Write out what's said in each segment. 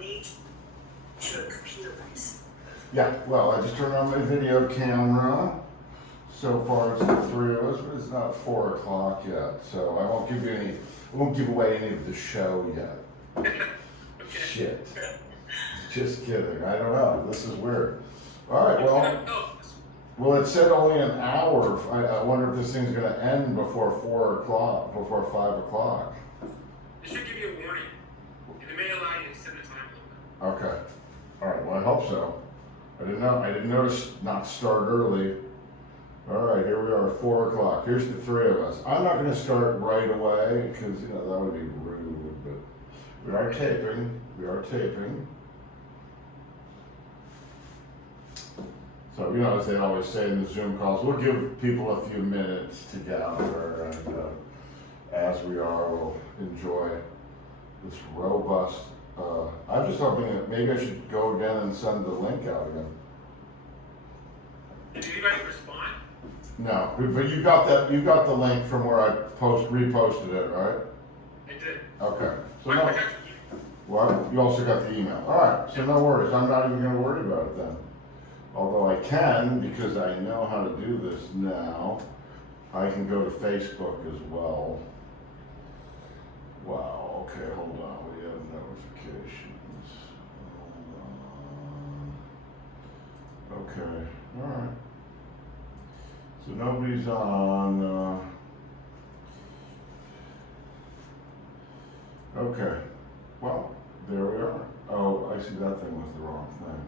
need your computer, please. Yeah, well, I just turned on my video camera. So far it's the three of us, but it's not 4 o'clock yet, so I won't give away any of the show yet. Okay. Shit. Just kidding. I don't know. This is weird. All right, well, it said only an hour. I wonder if this thing's going to end before 4 o'clock, before 5 o'clock. It should give you a warning. And it may allow you to extend the time a little bit. Okay. All right, well, I hope so. I didn't notice not start early. All right, here we are, 4 o'clock. Here's the three of us. I'm not going to start right away because, that would be rude, but we are taping. So, as they always say in the Zoom calls, we'll give people a few minutes to gather, and as we are, we'll enjoy this robust. I'm just hoping that maybe I should go again and send the link out again. Did anybody respond? No, but you got the link from where I reposted it, right? I did. Okay. So I no, got you. what? You also got the email. All right. So no worries. I'm not even going to worry about it then. Although I can, because I know how to do this now. I can go to Facebook as well. Wow. Okay. Hold on. We have notifications. Hold on. Okay. All right. So nobody's on. Okay. Well, there we are. Oh, I see that thing was the wrong thing.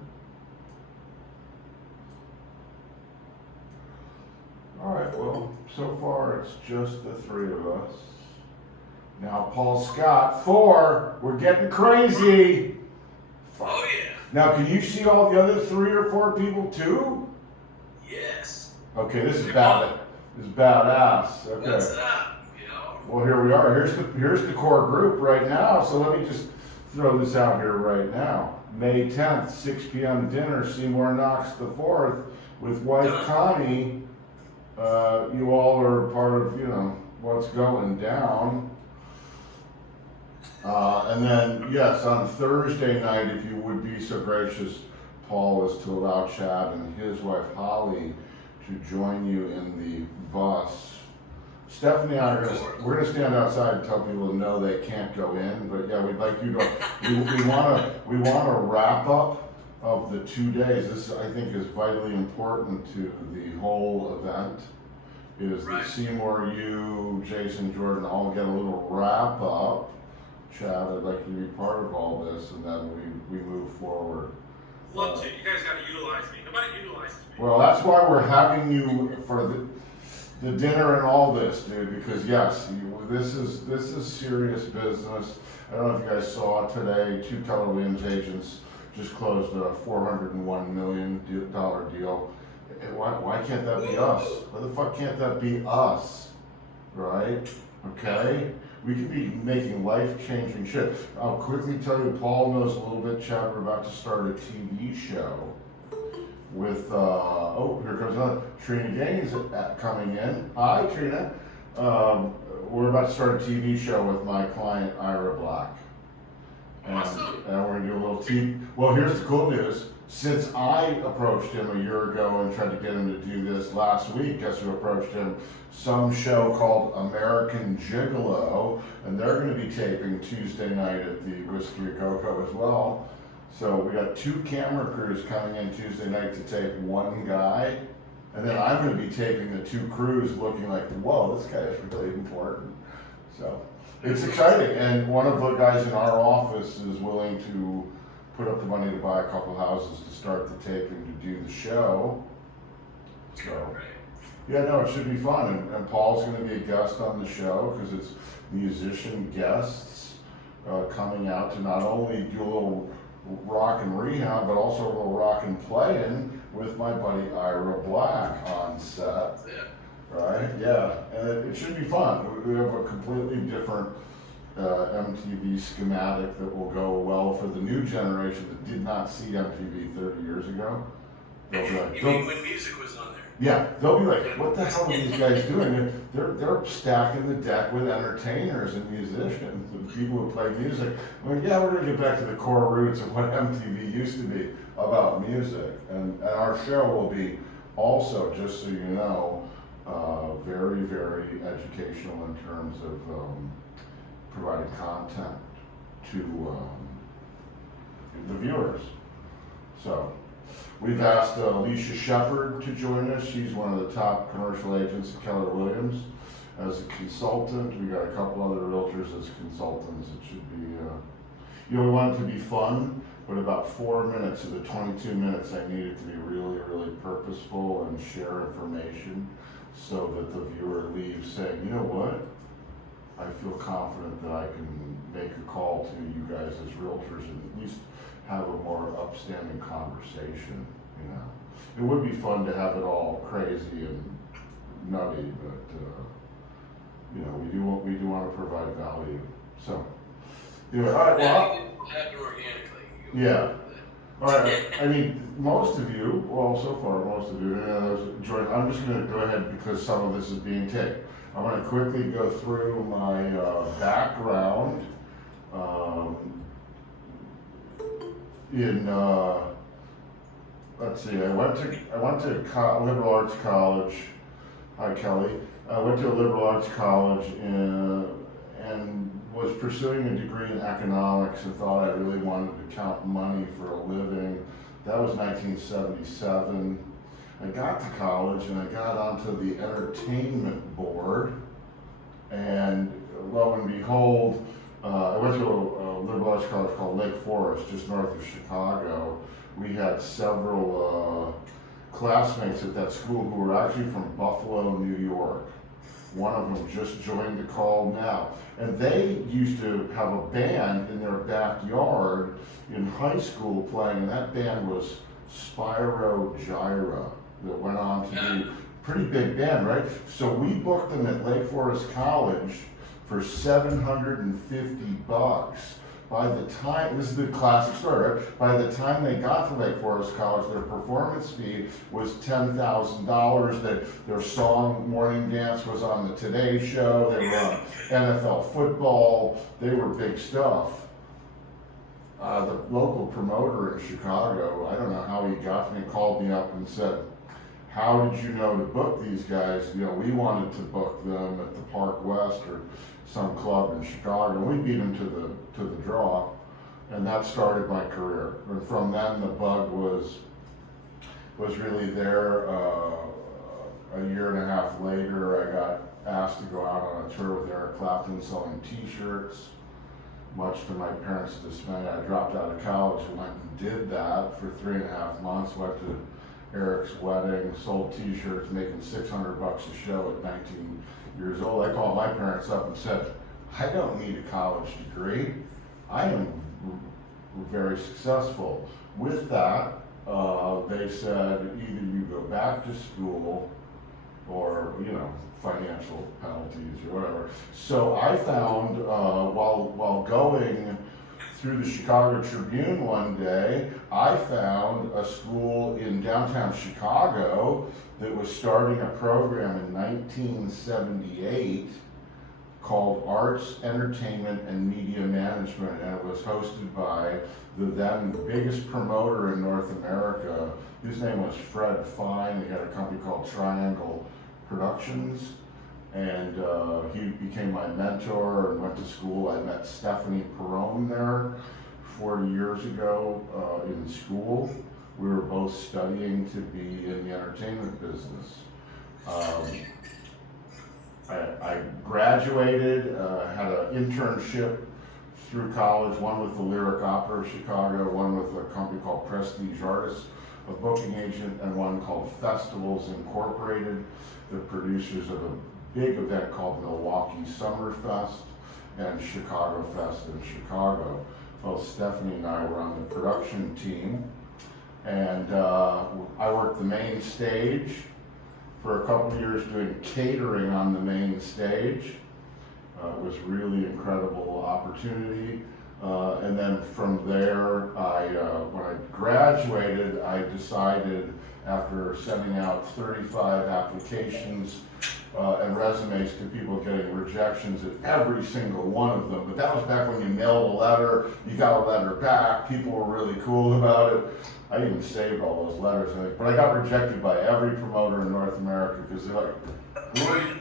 All right. Well, so far it's just the three of us. Now, Paul Scott, 4. We're getting crazy. Oh, yeah. Now, can you see all the other 3 or 4 people too? Yes. Okay, this is bad. This is badass. Okay. What's up? Well, here we are. Here's the core group right now. So let me just throw this out here right now. May 10th, 6 p.m. dinner, Seymour Knox the 4th with wife Connie. You all are part of what's going down. And then yes, on Thursday night, if you would be so gracious, Paul, is to allow Chad and his wife Holly to join you in the bus. Stephanie and I we're gonna stand outside and tell people to know they can't go in, but yeah, we'd like you to. We want a wrap up of the 2 days. This I think is vitally important to the whole event. Is that Seymour, you, Jason, Jordan all get a little wrap up. Chad, I'd like you to be part of all this, and then we move forward. Love to. You guys got to utilize me. Nobody utilizes me. Well, that's why we're having you for the dinner and all this, dude. Because yes, this is serious business. I don't know if you guys saw today. 2 Keller Williams agents just closed a $401 million deal. Why can't that be us? Why the fuck can't that be us? Right? Okay. We could be making life-changing shit. I'll quickly tell you, Paul knows a little bit, Chad, we're about to start a TV show with, here comes another, Trina Gaines coming in. Hi, Trina. We're about to start a TV show with my client, Ira Black. Awesome. And we're going to do a little TV. Well, here's the cool news. Since I approached him a year ago and tried to get him to do this last week, guess who approached him? Some show called American Gigolo, and they're going to be taping Tuesday night at the Whiskey A Go-Go as well. So we got 2 camera crews coming in Tuesday night to tape one guy, and then I'm going to be taping the 2 crews looking like, whoa, this guy is really important. So it's exciting, and one of the guys in our office is willing to put up the money to buy a couple houses to start the taping to do the show. So, yeah, no, it should be fun. And Paul's going to be a guest on the show because it's musician guests coming out to not only do a little rock and rehab, but also a little rock and playing with my buddy Ira Black on set. Right? Yeah, and it should be fun. We have a completely different MTV schematic that will go well for the new generation that did not see MTV 30 years ago. You mean when music was on there? Yeah, they'll be like, what the hell are these guys doing? They're stacking the deck with entertainers and musicians and people who play music. I'm like, yeah, we're gonna get back to the core roots of what MTV used to be about music. And our show will be also, just so you know, very, very educational in terms of providing content to the viewers. So we've asked Alicia Shepard to join us. She's one of the top commercial agents at Keller Williams as a consultant. We got a couple other realtors as consultants. It should be, we want it to be fun, but about 4 minutes of the 22 minutes I need it to be really, really purposeful and share information so that the viewer leaves saying, you know what? I feel confident that I can make a call to you guys as realtors and at least have a more upstanding conversation, you know. It would be fun to have it all crazy and nutty, but we do want to provide value. So anyway, all right, well, It will happen organically. yeah. All right, I mean, most of you, well, so far, most of you, join. I'm just going to go ahead because some of this is being taped. I'm going to quickly go through my background let's see, I went to liberal arts college. Hi, Kelly. I went to a liberal arts college and was pursuing a degree in economics and thought I really wanted to count money for a living. That was 1977. I got to college and I got onto the entertainment board, and lo and behold, I went to a liberal arts college called Lake Forest, just north of Chicago. We had several classmates at that school who were actually from Buffalo, New York. One of them just joined the call now. And they used to have a band in their backyard in high school playing, and that band was Spyro Gyra, that went on to be a pretty big band, right? So we booked them at Lake Forest College for $750. By the time, this is the classic story, right? By the time they got to Lake Forest College, their performance fee was $10,000. That their song Morning Dance was on the Today Show. They were on NFL football. They were big stuff. The local promoter in Chicago, I don't know how he got me, called me up and said, how did you know to book these guys? You know, we wanted to book them at the Park West or some club in Chicago. We beat them to the draw, and that started my career. And from then, the bug was really there. A year and a half later, I got asked to go out on a tour with Eric Clapton selling T-shirts. Much to my parents' dismay, I dropped out of college and went and did that for 3.5 months. Went to Eric's wedding, sold T-shirts, making $600 a show at 19 years old. I called my parents up and said, I don't need a college degree. I am very successful. With that, they said either you go back to school or, financial penalties or whatever. So I found, while going through the Chicago Tribune one day, I found a school in downtown Chicago that was starting a program in 1978 called Arts, Entertainment, and Media Management, and it was hosted by the then biggest promoter in North America. His name was Fred Fine. He had a company called Triangle Productions, and he became my mentor and went to school. I met Stephanie Perrone there 4 years ago in school. We were both studying to be in the entertainment business. I graduated, had an internship through college, one with the Lyric Opera of Chicago, one with a company called Prestige Artists, a booking agent, and one called Festivals Incorporated, the producers of a big event called Milwaukee Summer Fest and Chicago Fest in Chicago. Both Stephanie and I were on the production team, and I worked the main stage for a couple of years doing catering on the main stage. It was really incredible opportunity. And then from there, when I graduated, I decided after sending out 35 applications and resumes to people, getting rejections at every single one of them. But that was back when you mailed a letter, you got a letter back, people were really cool about it. I even saved all those letters, I think. But I got rejected by every promoter in North America because they're like,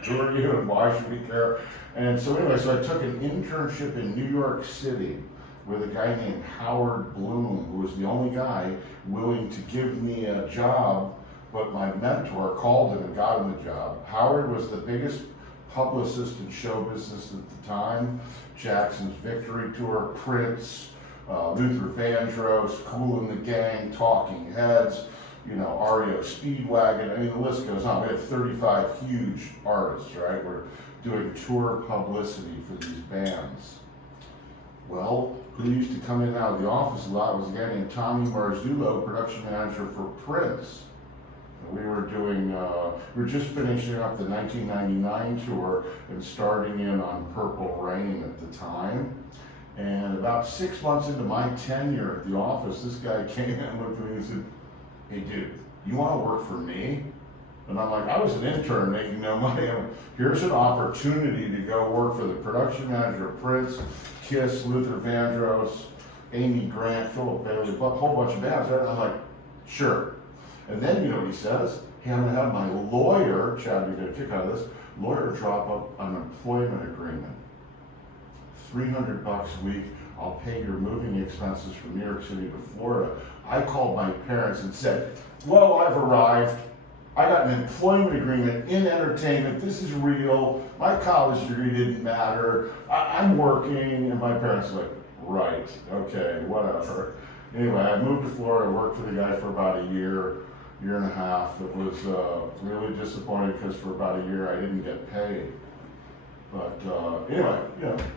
who are you and why should we care? And so anyway, so I took an internship in New York City with a guy named Howard Bloom, who was the only guy willing to give me a job, but my mentor called him and got him the job. Howard was the biggest publicist in show business at the time. Jackson's Victory Tour, Prince, Luther Vandross, Kool and the Gang, Talking Heads, REO Speedwagon, I mean, the list goes on. We had 35 huge artists, right? We're doing tour publicity for these bands. Well, who used to come in and out of the office a lot was a guy named Tommy Marzullo, production manager for Prince. And we were just finishing up the 1999 tour and starting in on Purple Rain at the time. And about 6 months into my tenure at the office, this guy came in and looked at me and said, "Hey dude, you want to work for me?" And I'm like, I was an intern making no money. Here's an opportunity to go work for the production manager of Prince, Kiss, Luther Vandross, Amy Grant, Philip Bailey, a whole bunch of bands. Right? And I'm like, sure. And then you know what he says? Hey, I'm going to have my lawyer, Chad, you're going to kick out of this, lawyer drop up an employment agreement. $300 a week. I'll pay your moving expenses from New York City to Florida. I called my parents and said, whoa, I've arrived. I got an employment agreement in entertainment. This is real. My college degree didn't matter. I'm working. And my parents were like, right, okay, whatever. Anyway, I moved to Florida, worked for the guy for about a year and a half. It was really disappointing because for about a year I didn't get paid. But anyway,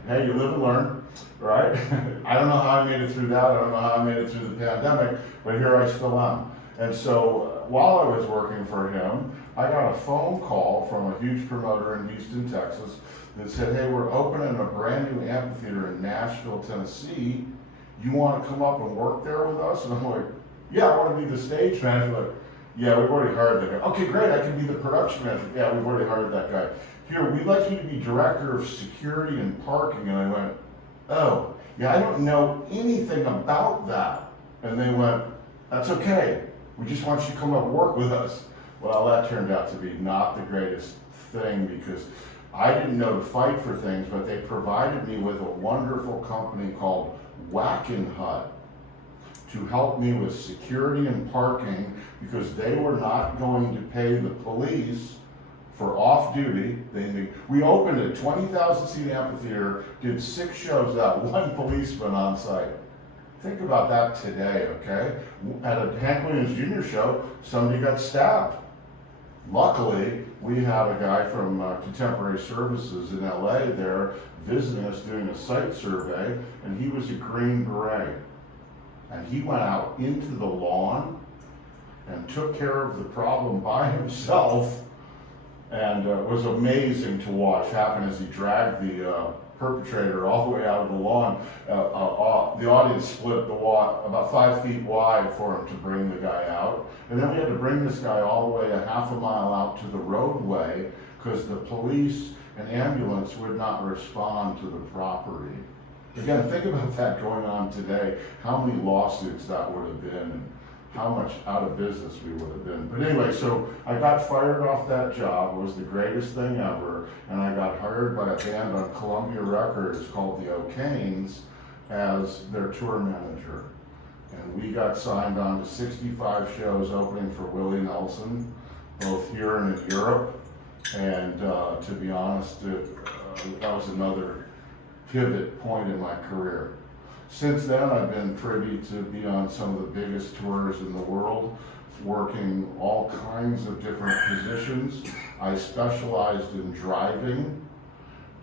hey, you live and learn, right? I don't know how I made it through that. I don't know how I made it through the pandemic, but here I still am. And so while I was working for him, I got a phone call from a huge promoter in Houston, Texas, that said, hey, we're opening a brand new amphitheater in Nashville, Tennessee. You want to come up and work there with us? And I'm like, yeah, I want to be the stage manager. Like, yeah, we've already hired that guy. Okay, great, I can be the production manager. Yeah, we've already hired that guy. Here, we'd like you to be director of security and parking. And I went, oh, yeah, I don't know anything about that. And they went, that's okay. We just want you to come up and work with us. Well, that turned out to be not the greatest thing because I didn't know to fight for things, but they provided me with a wonderful company called Whackin' Hut to help me with security and parking because they were not going to pay the police for off-duty. We opened a 20,000 seat amphitheater, did 6 shows out, 1 policeman on site. Think about that today, okay? At a Hank Williams Jr. show, somebody got stabbed. Luckily, we had a guy from Contemporary Services in LA there visiting us doing a site survey, and he was a Green Beret. And he went out into the lawn and took care of the problem by himself, and it was amazing to watch happen as he dragged the perpetrator all the way out of the lawn. The audience split about 5 feet wide for him to bring the guy out. And then we had to bring this guy all the way a half a mile out to the roadway because the police and ambulance would not respond to the property. Again, think about that going on today, how many lawsuits that would have been and how much out of business we would have been. But anyway, so I got fired off that job. It was the greatest thing ever. And I got hired by a band on Columbia Records called the O'Kanes as their tour manager. And we got signed on to 65 shows opening for Willie Nelson, both here and in Europe. And to be honest, that was another pivot point in my career. Since then, I've been privy to be on some of the biggest tours in the world, working all kinds of different positions. I specialized in driving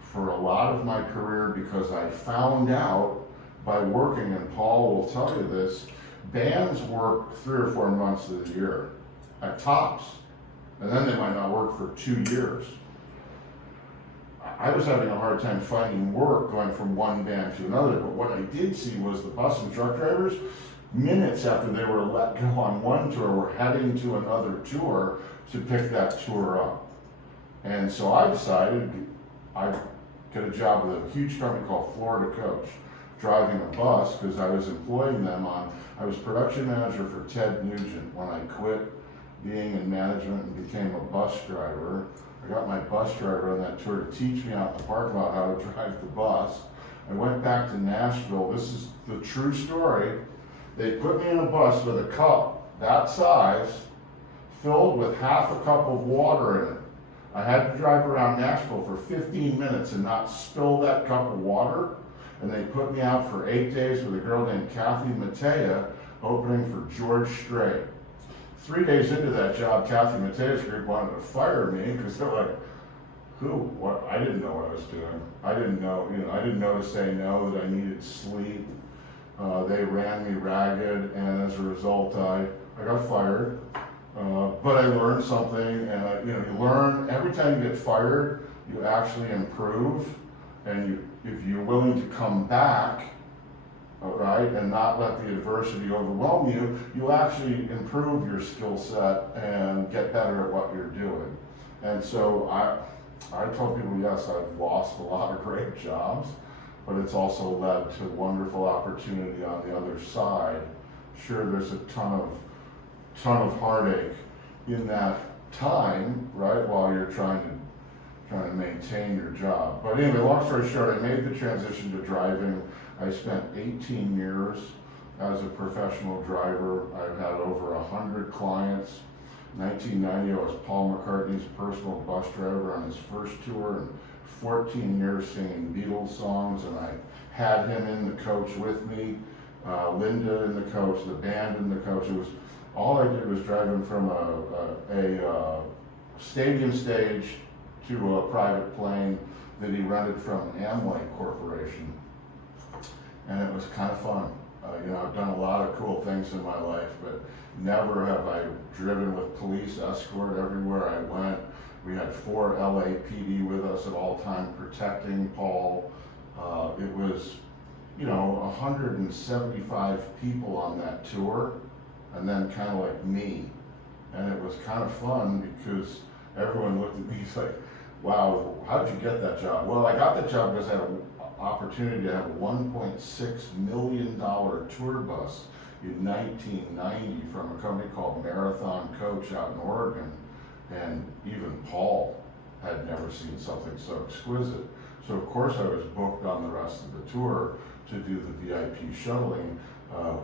for a lot of my career because I found out by working, and Paul will tell you this, bands work 3 or 4 months of the year at tops, and then they might not work for 2 years. I was having a hard time finding work going from one band to another, but what I did see was the bus and truck drivers, minutes after they were let go on one tour, were heading to another tour to pick that tour up. And so I decided I'd get a job with a huge company called Florida Coach, driving a bus, because I was employing them I was production manager for Ted Nugent when I quit being in management and became a bus driver. I got my bus driver on that tour to teach me out in the parking lot how to drive the bus. I went back to Nashville. This is the true story. They put me in a bus with a cup that size, filled with half a cup of water in it. I had to drive around Nashville for 15 minutes and not spill that cup of water. And they put me out for 8 days with a girl named Kathy Mattea, opening for George Strait. 3 days into that job, Kathy Mattea's group wanted to fire me because they're like, who? What? I didn't know what I was doing. I didn't know to say no, that I needed sleep. They ran me ragged, and as a result, I got fired. But I learned something, and you learn every time you get fired, you actually improve, and if you're willing to come back, all right, and not let the adversity overwhelm you, you'll actually improve your skill set and get better at what you're doing. And so I tell people, yes, I've lost a lot of great jobs, but it's also led to wonderful opportunity on the other side. Sure, there's a ton of heartache in that time, right, while you're trying to maintain your job. But anyway, long story short, I made the transition to driving. I spent 18 years as a professional driver. I've had over 100 clients. In 1990, I was Paul McCartney's personal bus driver on his first tour, and 14 years singing Beatles songs, and I had him in the coach with me, Linda in the coach, the band in the coach. It was all I did was drive him from a stadium stage to a private plane that he rented from Amway Corporation, and it was kind of fun. I've done a lot of cool things in my life, but never have I driven with police escort everywhere I went. We had 4 LAPD with us at all time protecting Paul. It was, 175 people on that tour, and then kind of like me. And it was kind of fun because everyone looked at me like, wow, how'd you get that job? Well, I got the job because I had an opportunity to have a $1.6 million tour bus in 1990 from a company called Marathon Coach out in Oregon. And even Paul had never seen something so exquisite. So of course I was booked on the rest of the tour to do the VIP shuttling.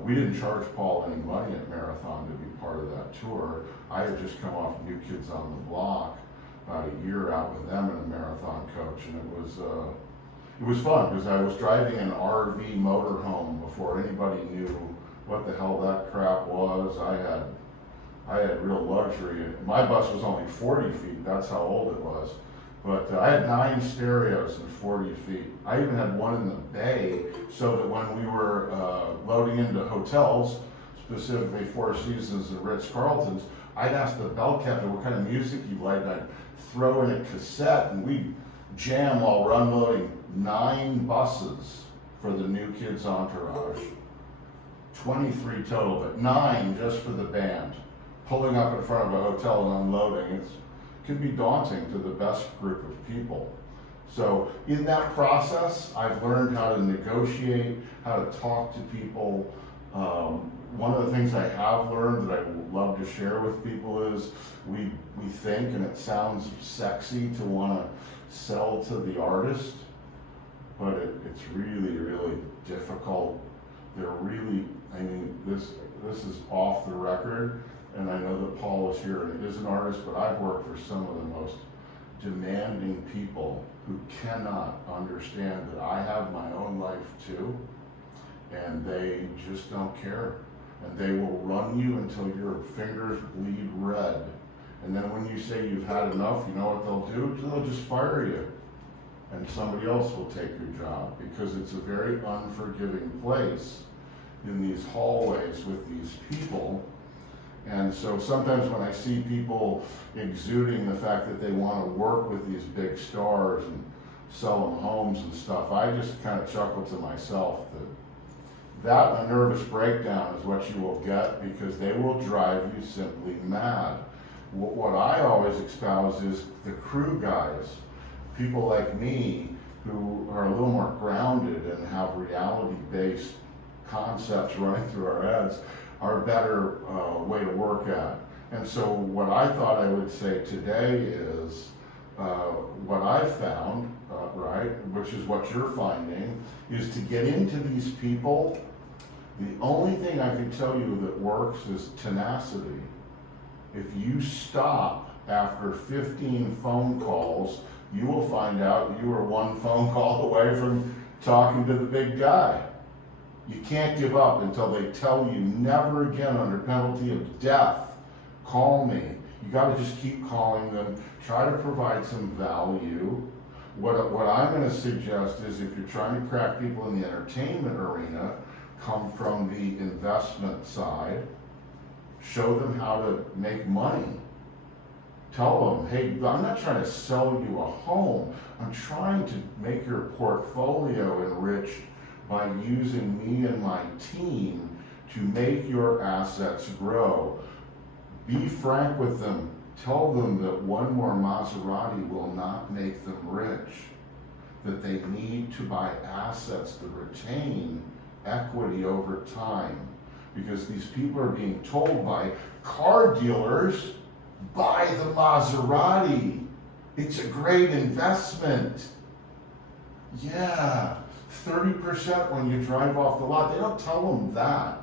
We didn't charge Paul any money at Marathon to be part of that tour. I had just come off New Kids on the Block, about a year out with them in a Marathon Coach, and it was fun because I was driving an RV motorhome before anybody knew what the hell that crap was. I had real luxury. My bus was only 40 feet, that's how old it was. But I had 9 stereos and 40 feet. I even had one in the bay so that when we were loading into hotels, specifically Four Seasons and Ritz-Carltons, I'd ask the bell captain what kind of music he'd like, and I'd throw in a cassette, and we'd jam while we're unloading 9 buses for the New Kids entourage. 23 total, but 9 just for the band. Pulling up in front of a hotel and unloading, it can be daunting to the best group of people. So in that process, I've learned how to negotiate, how to talk to people. One of the things I have learned that I would love to share with people is we think, and it sounds sexy to want to sell to the artist, but it's really, really difficult. They're really, this is off the record. And I know that Paul is here and is an artist, but I've worked for some of the most demanding people who cannot understand that I have my own life too, and they just don't care. And they will run you until your fingers bleed red. And then when you say you've had enough, you know what they'll do? They'll just fire you. And somebody else will take your job, because it's a very unforgiving place in these hallways with these people. And so sometimes when I see people exuding the fact that they want to work with these big stars, and sell them homes and stuff, I just kind of chuckle to myself that a nervous breakdown is what you will get, because they will drive you simply mad. What I always espouse is the crew guys, people like me who are a little more grounded and have reality-based concepts running through our heads, are a better way to work at. And so what I thought I would say today is, what I've found, right, which is what you're finding, is to get into these people, the only thing I can tell you that works is tenacity. If you stop after 15 phone calls, you will find out you are one phone call away from talking to the big guy. You can't give up until they tell you never again under penalty of death, call me. You gotta just keep calling them, try to provide some value. What I'm gonna suggest is, if you're trying to crack people in the entertainment arena, come from the investment side, show them how to make money. Tell them, hey, I'm not trying to sell you a home. I'm trying to make your portfolio enriched by using me and my team to make your assets grow. Be frank with them. Tell them that one more Maserati will not make them rich, that they need to buy assets to retain equity over time, because these people are being told by car dealers, buy the Maserati. It's a great investment. Yeah, 30% when you drive off the lot. They don't tell them that.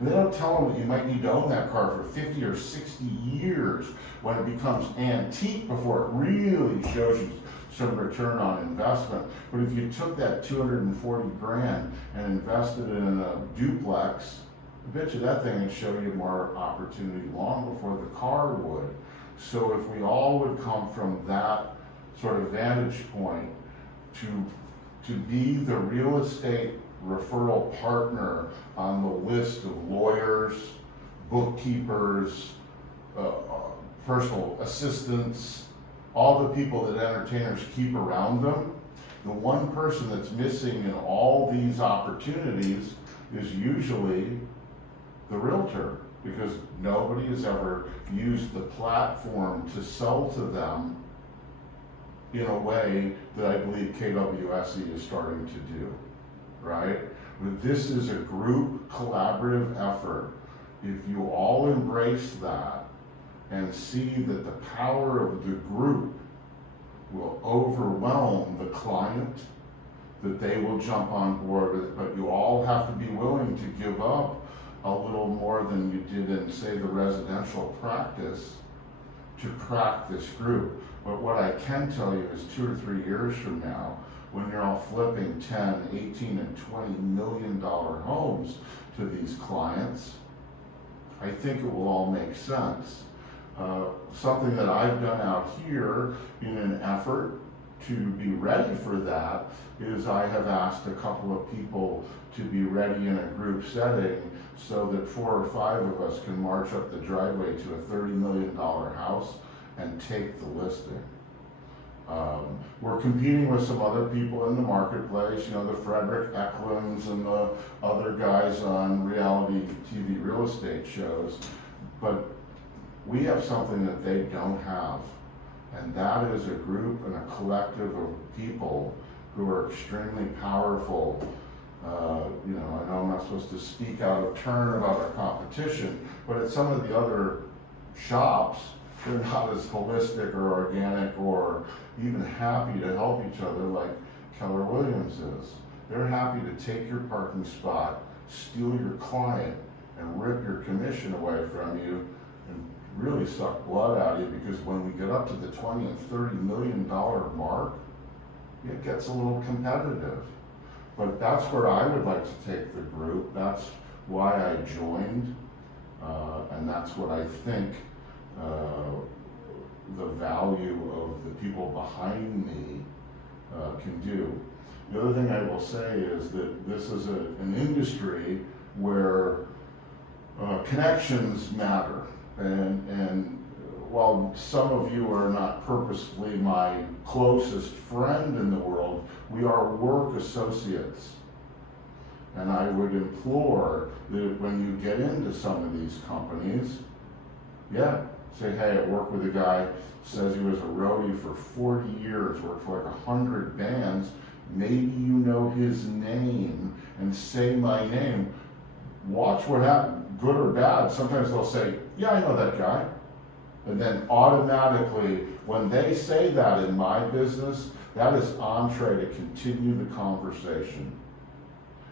And they don't tell them that you might need to own that car for 50 or 60 years when it becomes antique before it really shows you some return on investment. But if you took that 240 grand and invested it in a duplex, I bet you that thing would show you more opportunity long before the car would. So if we all would come from that sort of vantage point to be the real estate referral partner on the list of lawyers, bookkeepers, personal assistants, all the people that entertainers keep around them, the one person that's missing in all these opportunities is usually the realtor, because nobody has ever used the platform to sell to them in a way that I believe KWSE is starting to do, right? But this is a group collaborative effort. If you all embrace that and see that the power of the group will overwhelm the client, that they will jump on board with it, but you all have to be willing to give up a little more than you did in, say, the residential practice to crack this group. But what I can tell you is 2 or 3 years from now, when you're all flipping 10, 18, and $20 million homes to these clients, I think it will all make sense. Something that I've done out here in an effort to be ready for that is I have asked a couple of people to be ready in a group setting so that 4 or 5 of us can march up the driveway to a $30 million house and take the listing. We're competing with some other people in the marketplace, you know, the Frederick Eklunds and the other guys on reality TV real estate shows, but we have something that they don't have, and that is a group and a collective of people who are extremely powerful. You know, I know I'm not supposed to speak out of turn about our competition, but at some of the other shops, they're not as holistic or organic or even happy to help each other like Keller Williams is. They're happy to take your parking spot, steal your client, and rip your commission away from you and really suck blood out of you, because when we get up to the $20 and $30 million mark, it gets a little competitive. But that's where I would like to take the group. That's why I joined, and that's what I think the value of the people behind me can do. The other thing I will say is that this is an industry where connections matter, and while some of you are not purposefully my closest friend in the world, we are work associates. And I would implore that when you get into some of these companies, say, hey, I work with a guy, says he was a roadie for 40 years, worked for like 100 bands, maybe you know his name, and say my name. Watch what happens, good or bad. Sometimes they'll say, yeah, I know that guy. And then automatically, when they say that in my business, that is entree to continue the conversation.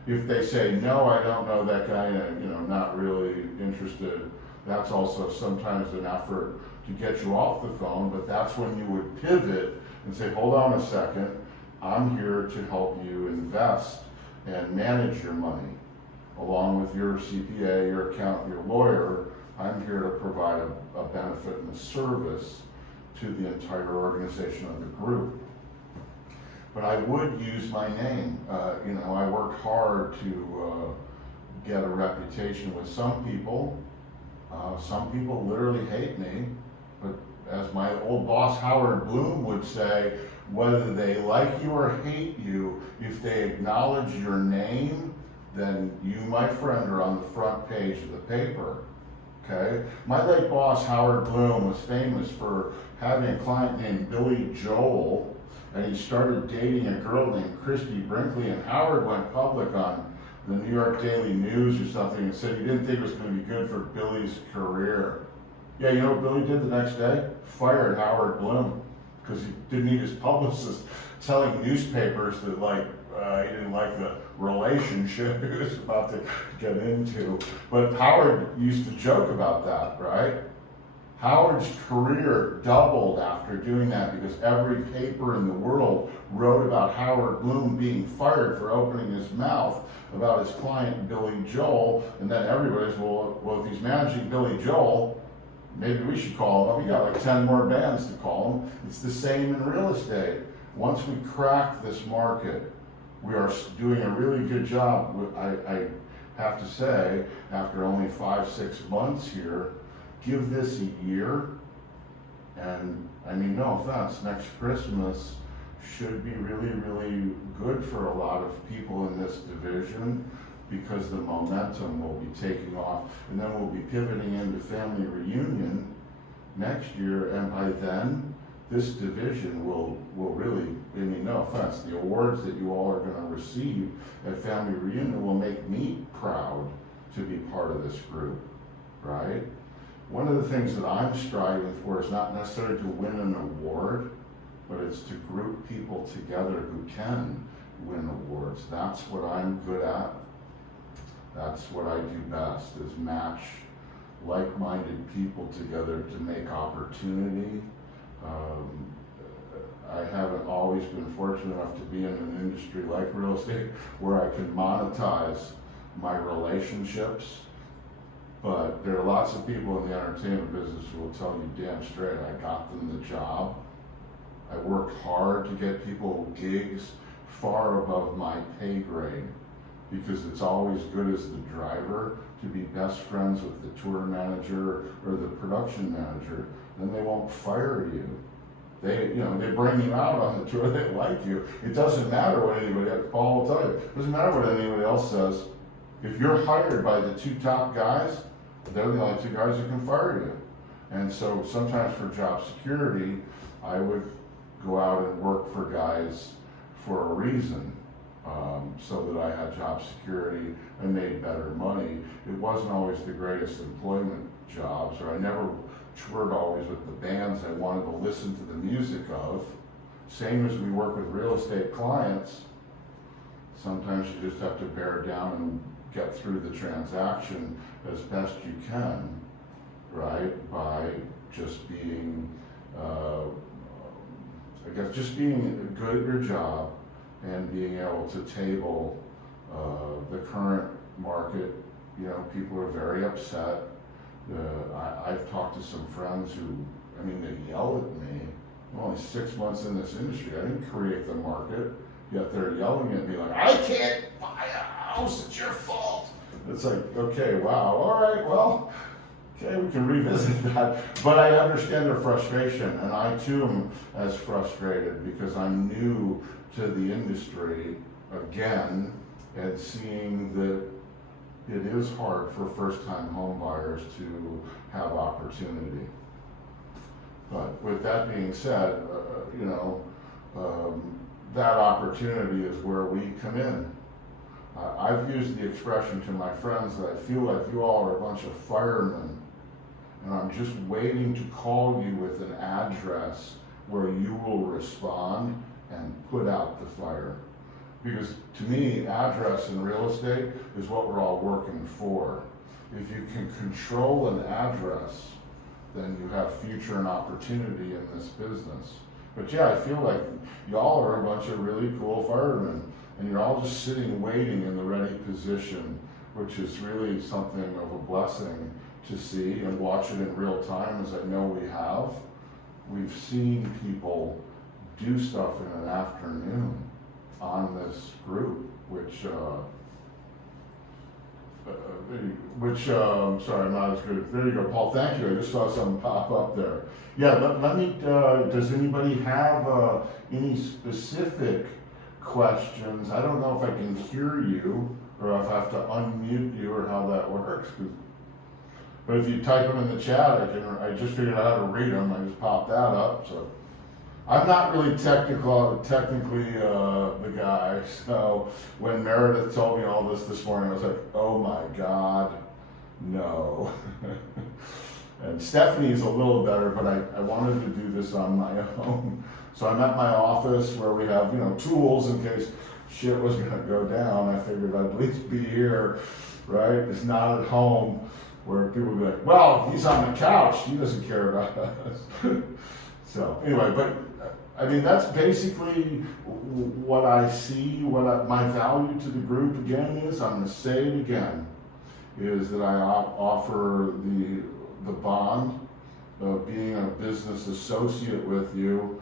If they say, no, I don't know that guy, not really interested, that's also sometimes an effort to get you off the phone, but that's when you would pivot and say, hold on a second, I'm here to help you invest and manage your money. Along with your CPA, your accountant, your lawyer, I'm here to provide a benefit and a service to the entire organization of the group. But I would use my name. I worked hard to get a reputation with some people. Some people literally hate me, but as my old boss Howard Bloom would say, whether they like you or hate you, if they acknowledge your name, then you, my friend, are on the front page of the paper. Okay? My late boss Howard Bloom was famous for having a client named Billy Joel, and he started dating a girl named Christy Brinkley, and Howard went public on the New York Daily News or something and said he didn't think it was going to be good for Billy's career. Yeah, you know what Billy did the next day? Fired Howard Bloom, because he didn't need his publicist telling newspapers that he didn't like the relationship he was about to get into. But Howard used to joke about that, right? Howard's career doubled after doing that because every paper in the world wrote about Howard Bloom being fired for opening his mouth about his client Billy Joel, and then everybody's, well, if he's managing Billy Joel, maybe we should call him up. You got like 10 more bands to call him. It's the same in real estate. Once we crack this market, we are doing a really good job. I have to say, after only 5-6 months here, give this a year, and no offense, next Christmas should be really, really good for a lot of people in this division because the momentum will be taking off, and then we'll be pivoting into family reunion next year, and by then, this division will really, no offense, the awards that you all are going to receive at family reunion will make me proud to be part of this group, right? One of the things that I'm striving for is not necessarily to win an award, but it's to group people together who can win awards. That's what I'm good at. That's what I do best, is match like-minded people together to make opportunity. I haven't always been fortunate enough to be in an industry like real estate where I can monetize my relationships. But there are lots of people in the entertainment business who will tell you damn straight, I got them the job. I worked hard to get people gigs far above my pay grade, because it's always good as the driver to be best friends with the tour manager or the production manager. Then they won't fire you. They bring you out on the tour, they like you. It doesn't matter what anybody else, Paul will tell you, it doesn't matter what anybody else says. If you're hired by the 2 top guys, they're the only 2 guys who can fire you. And so sometimes for job security, I would go out and work for guys for a reason, so that I had job security and made better money. It wasn't always the greatest employment jobs, or I never toured always with the bands I wanted to listen to the music of. Same as we work with real estate clients, sometimes you just have to bear down and get through the transaction as best you can, right? By just being, just being good at your job and being able to table the current market. People are very upset. I've talked to some friends who, they yell at me. I'm only 6 months in this industry. I didn't create the market, yet they're yelling at me like, I can't buy a house, it's your fault. It's like, okay, wow, all right, well, Okay, we can revisit that, but I understand their frustration, and I too am as frustrated because I'm new to the industry again, and seeing that it is hard for first-time home buyers to have opportunity. But with that being said, that opportunity is where we come in. I've used the expression to my friends that I feel like you all are a bunch of firemen, and I'm just waiting to call you with an address where you will respond and put out the fire. Because to me, address in real estate is what we're all working for. If you can control an address, then you have future and opportunity in this business. But yeah, I feel like y'all are a bunch of really cool firemen, and you're all just sitting waiting in the ready position, which is really something of a blessing to see and watch it in real time, as I know we have. We've seen people do stuff in an afternoon on this group, sorry, I'm not as good. There you go, Paul, thank you. I just saw something pop up there. Yeah, let me, does anybody have any specific questions? I don't know if I can hear you or if I have to unmute you or how that works. But if you type them in the chat, I just figured out how to read them. I just popped that up. So I'm not really technically the guy. So when Meredith told me all this morning, I was like, oh my God, no. And Stephanie's a little better, but I wanted to do this on my own. So I'm at my office where we have, tools in case shit was gonna go down. I figured I'd at least be here, right? It's not at home where people would be like, well, he's on the couch, he doesn't care about us. So anyway, but I mean, that's basically what I see, my value to the group again is, I'm gonna say it again, is that I offer the bond of being a business associate with you.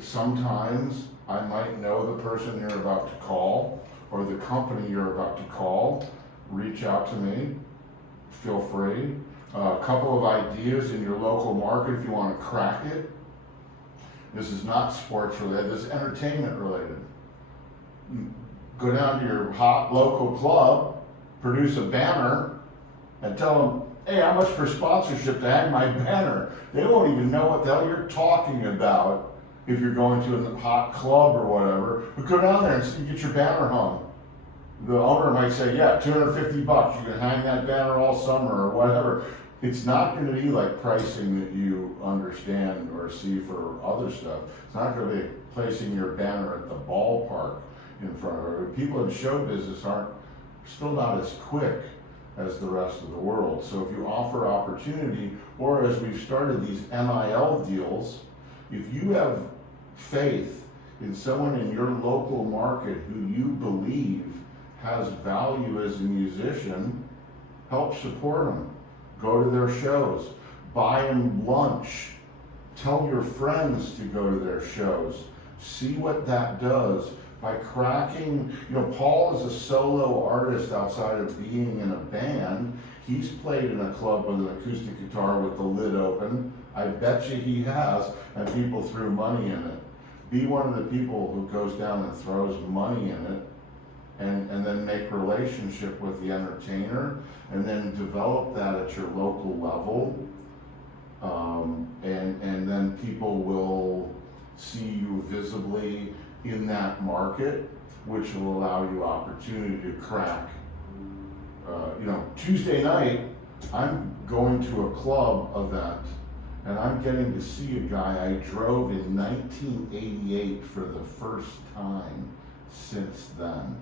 Sometimes I might know the person you're about to call or the company you're about to call. Reach out to me, feel free. A couple of ideas in your local market if you want to crack it. This is not sports related, this is entertainment related. Go down to your hot local club, produce a banner, and tell them, hey, how much for sponsorship to hang my banner? They won't even know what the hell you're talking about if you're going to a hot club or whatever. But go down there and get your banner hung. The owner might say, yeah, $250, you can hang that banner all summer or whatever. It's not going to be like pricing that you understand or see for other stuff. It's not going to be placing your banner at the ballpark in front of her. People in show business still not as quick as the rest of the world. So if you offer opportunity, or as we've started these NIL deals, if you have faith in someone in your local market who you believe has value as a musician, help support them. Go to their shows, buy them lunch, tell your friends to go to their shows. See what that does by cracking, Paul is a solo artist outside of being in a band. He's played in a club with an acoustic guitar with the lid open. I bet you he has, and people threw money in it. Be one of the people who goes down and throws money in it, and then make relationship with the entertainer, and then develop that at your local level. And then people will see you visibly in that market, which will allow you opportunity to crack. Tuesday night, I'm going to a club event, and I'm getting to see a guy I drove in 1988 for the first time since then.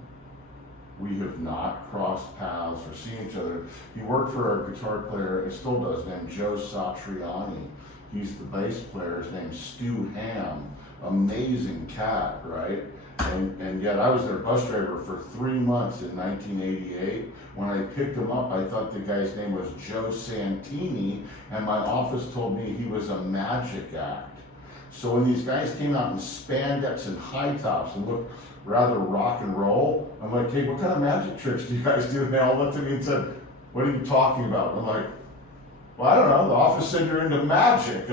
We have not crossed paths or seen each other. He worked for a guitar player, he still does, named Joe Satriani. He's the bass player, his name's Stu Ham. Amazing cat, right? And yet I was their bus driver for 3 months in 1988. When I picked him up, I thought the guy's name was Joe Santini, and my office told me he was a magic act. So when these guys came out in spandex and high tops and looked rather rock and roll, I'm like, hey, what kind of magic tricks do you guys do? And they all looked at me and said, what are you talking about? I'm like, Well, I don't know. The office said you're into magic.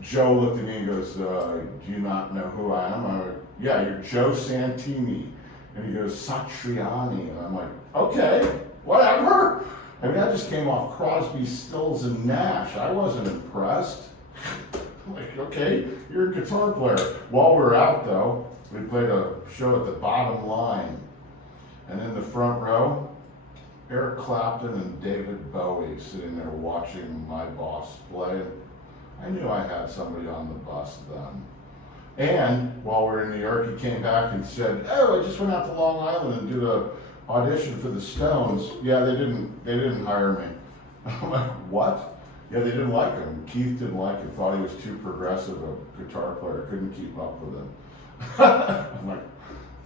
Joe looked at me and goes, do you not know who I am? I'm like, yeah, you're Joe Santini. And he goes, Satriani. And I'm like, okay, whatever. I mean, I just came off Crosby, Stills, and Nash. I wasn't impressed. I'm like, okay, you're a guitar player. While we were out, though, we played a show at the Bottom Line. And in the front row, Eric Clapton and David Bowie sitting there watching my boss play. I knew I had somebody on the bus then. And while we were in New York, he came back and said, oh, I just went out to Long Island and did a audition for the Stones. Yeah, they didn't hire me. I'm like, what? Yeah, they didn't like him. Keith didn't like him, thought he was too progressive a guitar player, couldn't keep up with him. I'm like,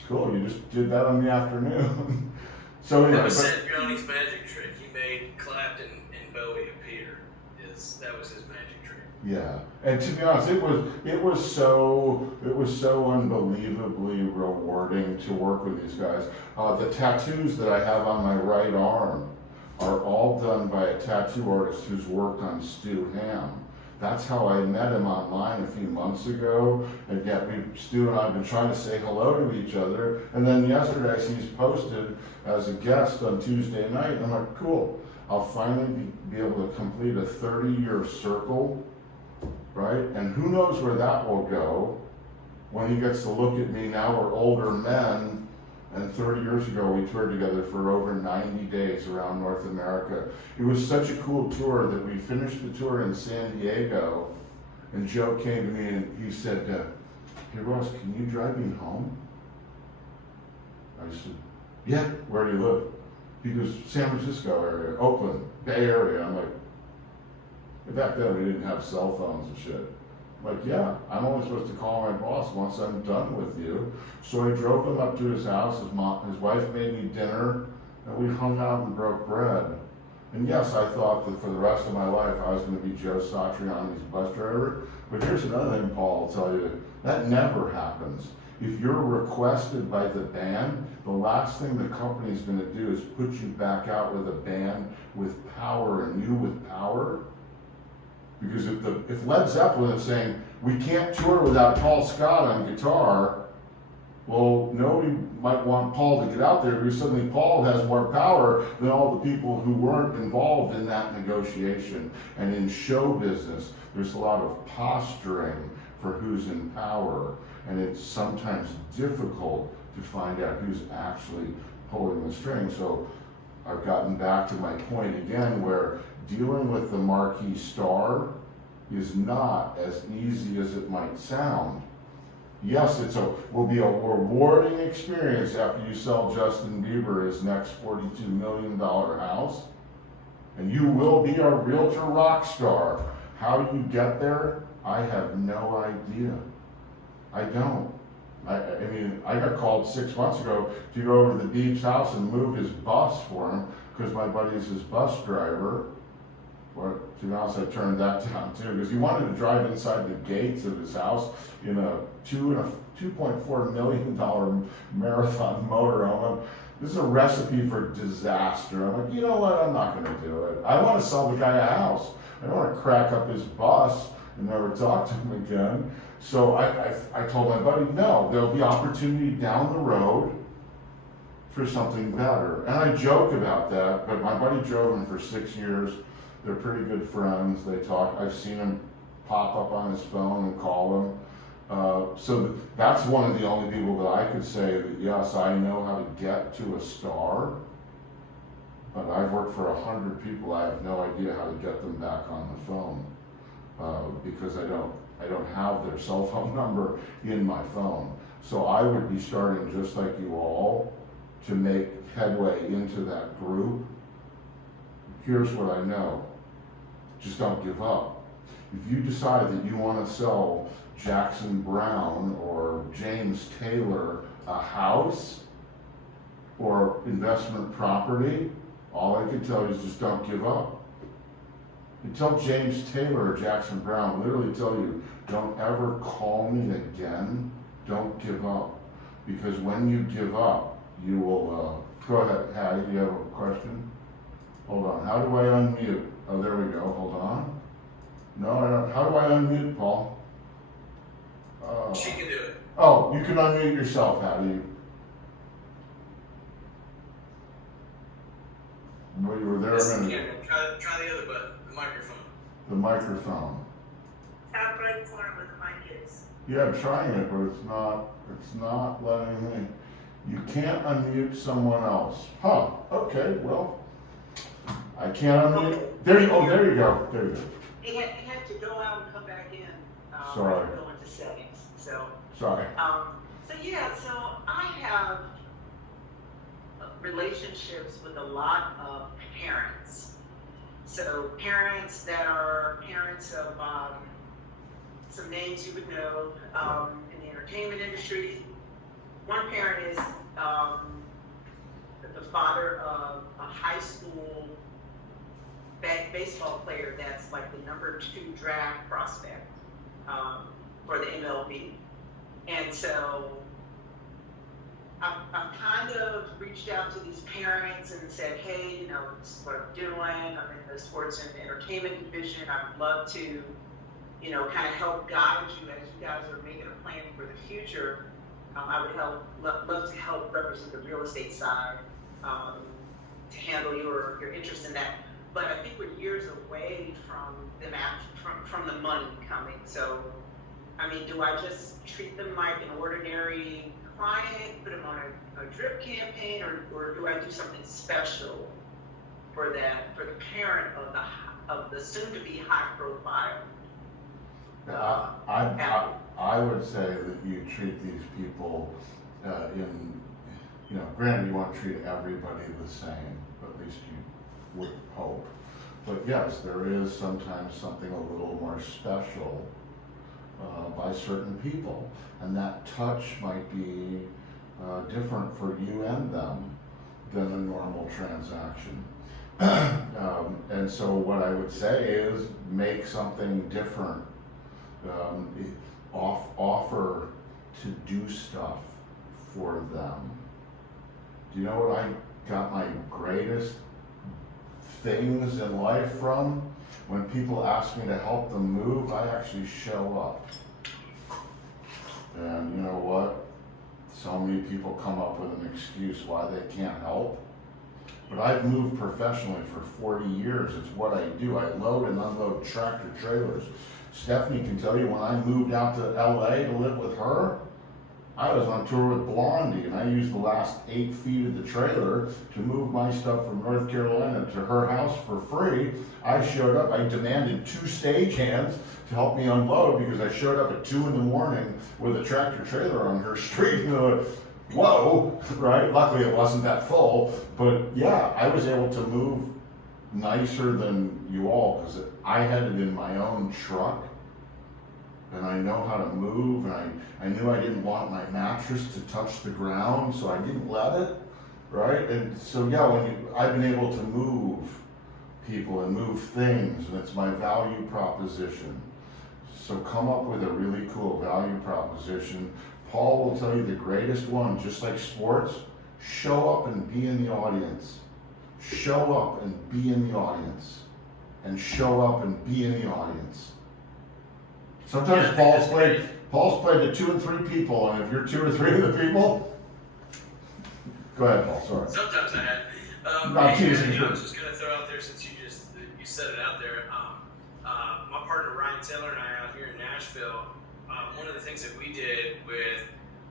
cool, you just did that in the afternoon. So anyway, that was Johnny's magic trick. He made Clapton and Bowie appear. That was his magic trick. Yeah, and to be honest, it was so unbelievably rewarding to work with these guys. The tattoos that I have on my right arm are all done by a tattoo artist who's worked on Stu Ham. That's how I met him online a few months ago, and yet Stu and I have been trying to say hello to each other, and then yesterday I see he's posted as a guest on Tuesday night, and I'm like, cool, I'll finally be able to complete a 30-year circle, right? And who knows where that will go when he gets to look at me. Now we're older men, and 30 years ago we toured together for over 90 days around North America. It was such a cool tour that we finished the tour in San Diego, and Joe came to me and he said, hey Ross, can you drive me home? I said, yeah, where do you live? He goes, San Francisco area, Oakland, Bay Area. I'm like, back then we didn't have cell phones and shit. I'm like, yeah, I'm only supposed to call my boss once I'm done with you. So I drove him up to his house. His wife made me dinner, and we hung out and broke bread. And yes, I thought that for the rest of my life I was going to be Joe Satriani's bus driver. But here's another thing, Paul will tell you, that never happens. If you're requested by the band, the last thing the company's going to do is put you back out with a band with power and you with power. Because if Led Zeppelin is saying, we can't tour without Paul Scott on guitar, well, nobody might want Paul to get out there because suddenly Paul has more power than all the people who weren't involved in that negotiation. And in show business, there's a lot of posturing for who's in power. And it's sometimes difficult to find out who's actually pulling the strings. So I've gotten back to my point again where dealing with the marquee star is not as easy as it might sound. Yes, will be a rewarding experience after you sell Justin Bieber his next $42 million house. And you will be a realtor rock star. How do you get there? I have no idea. I don't. I mean, I got called 6 months ago to go over to the Beeb's house and move his bus for him because my buddy's his bus driver. But to be honest, I turned that down too because he wanted to drive inside the gates of his house in a $2.4 million marathon motorhome. This is a recipe for disaster. I'm like, you know what? I'm not going to do it. I want to sell the guy a house. I don't want to crack up his bus and never talk to him again. So I told my buddy, no, there'll be opportunity down the road for something better. And I joke about that, but my buddy drove him for 6 years. They're pretty good friends. They talk. I've seen him pop up on his phone and call him. So that's one of the only people that I could say that, yes, I know how to get to a star. But I've worked for 100 people. I have no idea how to get them back on the phone because I don't have their cell phone number in my phone. So I would be starting just like you all to make headway into that group. Here's what I know. Just don't give up. If you decide that you want to sell Jackson Brown or James Taylor a house or investment property, all I can tell you is just don't give up. Until James Taylor or Jackson Brown literally tell you, don't ever call me again, don't give up. Because when you give up, you will, go ahead, Hattie, you have a question? Hold on, how do I unmute? Oh, there we go, hold on. No, I don't, how do I unmute, Paul? She can do it. Oh, you can unmute yourself, how do you? Well, you were there a minute. Yeah, try the other button, the microphone. The microphone. Top right corner where the mic is. Yeah, I'm trying it, but it's not letting me. You can't unmute someone else. Huh, okay, well, I can't unmute. There you go, there you go, there you go. He had to go out and come back in. Sorry. Go into settings, so. Sorry. So I have relationships with a lot of parents. So parents that are parents of some names you would know in the entertainment industry. One parent is the father of a high school baseball player that's like the number 2 draft prospect for the MLB. And so I've kind of reached out to these parents and said, hey, you know, this is what I'm doing. I'm in the sports and entertainment division. I would love to, you know, kind of help guide you as you guys are making a plan for the future. I would love to help represent the real estate side to handle your interest in that. But I think we're years away from them from the money coming. So, I mean, do I just treat them like an ordinary client, put them on a drip campaign, or do I do something special for the parent of the soon-to-be high-profile? I would say that you treat these people granted you want to treat everybody the same, at least you would hope. But yes, there is sometimes something a little more special by certain people, and that touch might be different for you and them than a normal transaction. And so what I would say is make something different. Offer to do stuff for them. Do you know what I got my greatest things in life from? When people ask me to help them move, I actually show up. And you know what? So many people come up with an excuse why they can't help. But I've moved professionally for 40 years. It's what I do. I load and unload tractor trailers. Stephanie can tell you when I moved out to LA to live with her, I was on tour with Blondie, and I used the last 8 feet of the trailer to move my stuff from North Carolina to her house for free. I showed up, I demanded 2 stagehands to help me unload because I showed up at 2 in the morning with a tractor trailer on her street. And they're like, whoa, right? Luckily it wasn't that full, but yeah, I was able to move nicer than you all because I had it in my own truck. And I know how to move, and I knew I didn't want my mattress to touch the ground, so I didn't let it, right? And so yeah, I've been able to move people and move things, and it's my value proposition. So come up with a really cool value proposition. Paul will tell you the greatest one, just like sports, show up and be in the audience. Show up and be in the audience. And show up and be in the audience. Sometimes Paul's played to 2 and 3 people, and if you're 2 or 3 of the people, go ahead, Paul. Sorry. Sometimes I had. I'm teasing you. I was just going to throw out there since you said it out there. My partner Ryan Taylor and I out here in Nashville. One of the things that we did with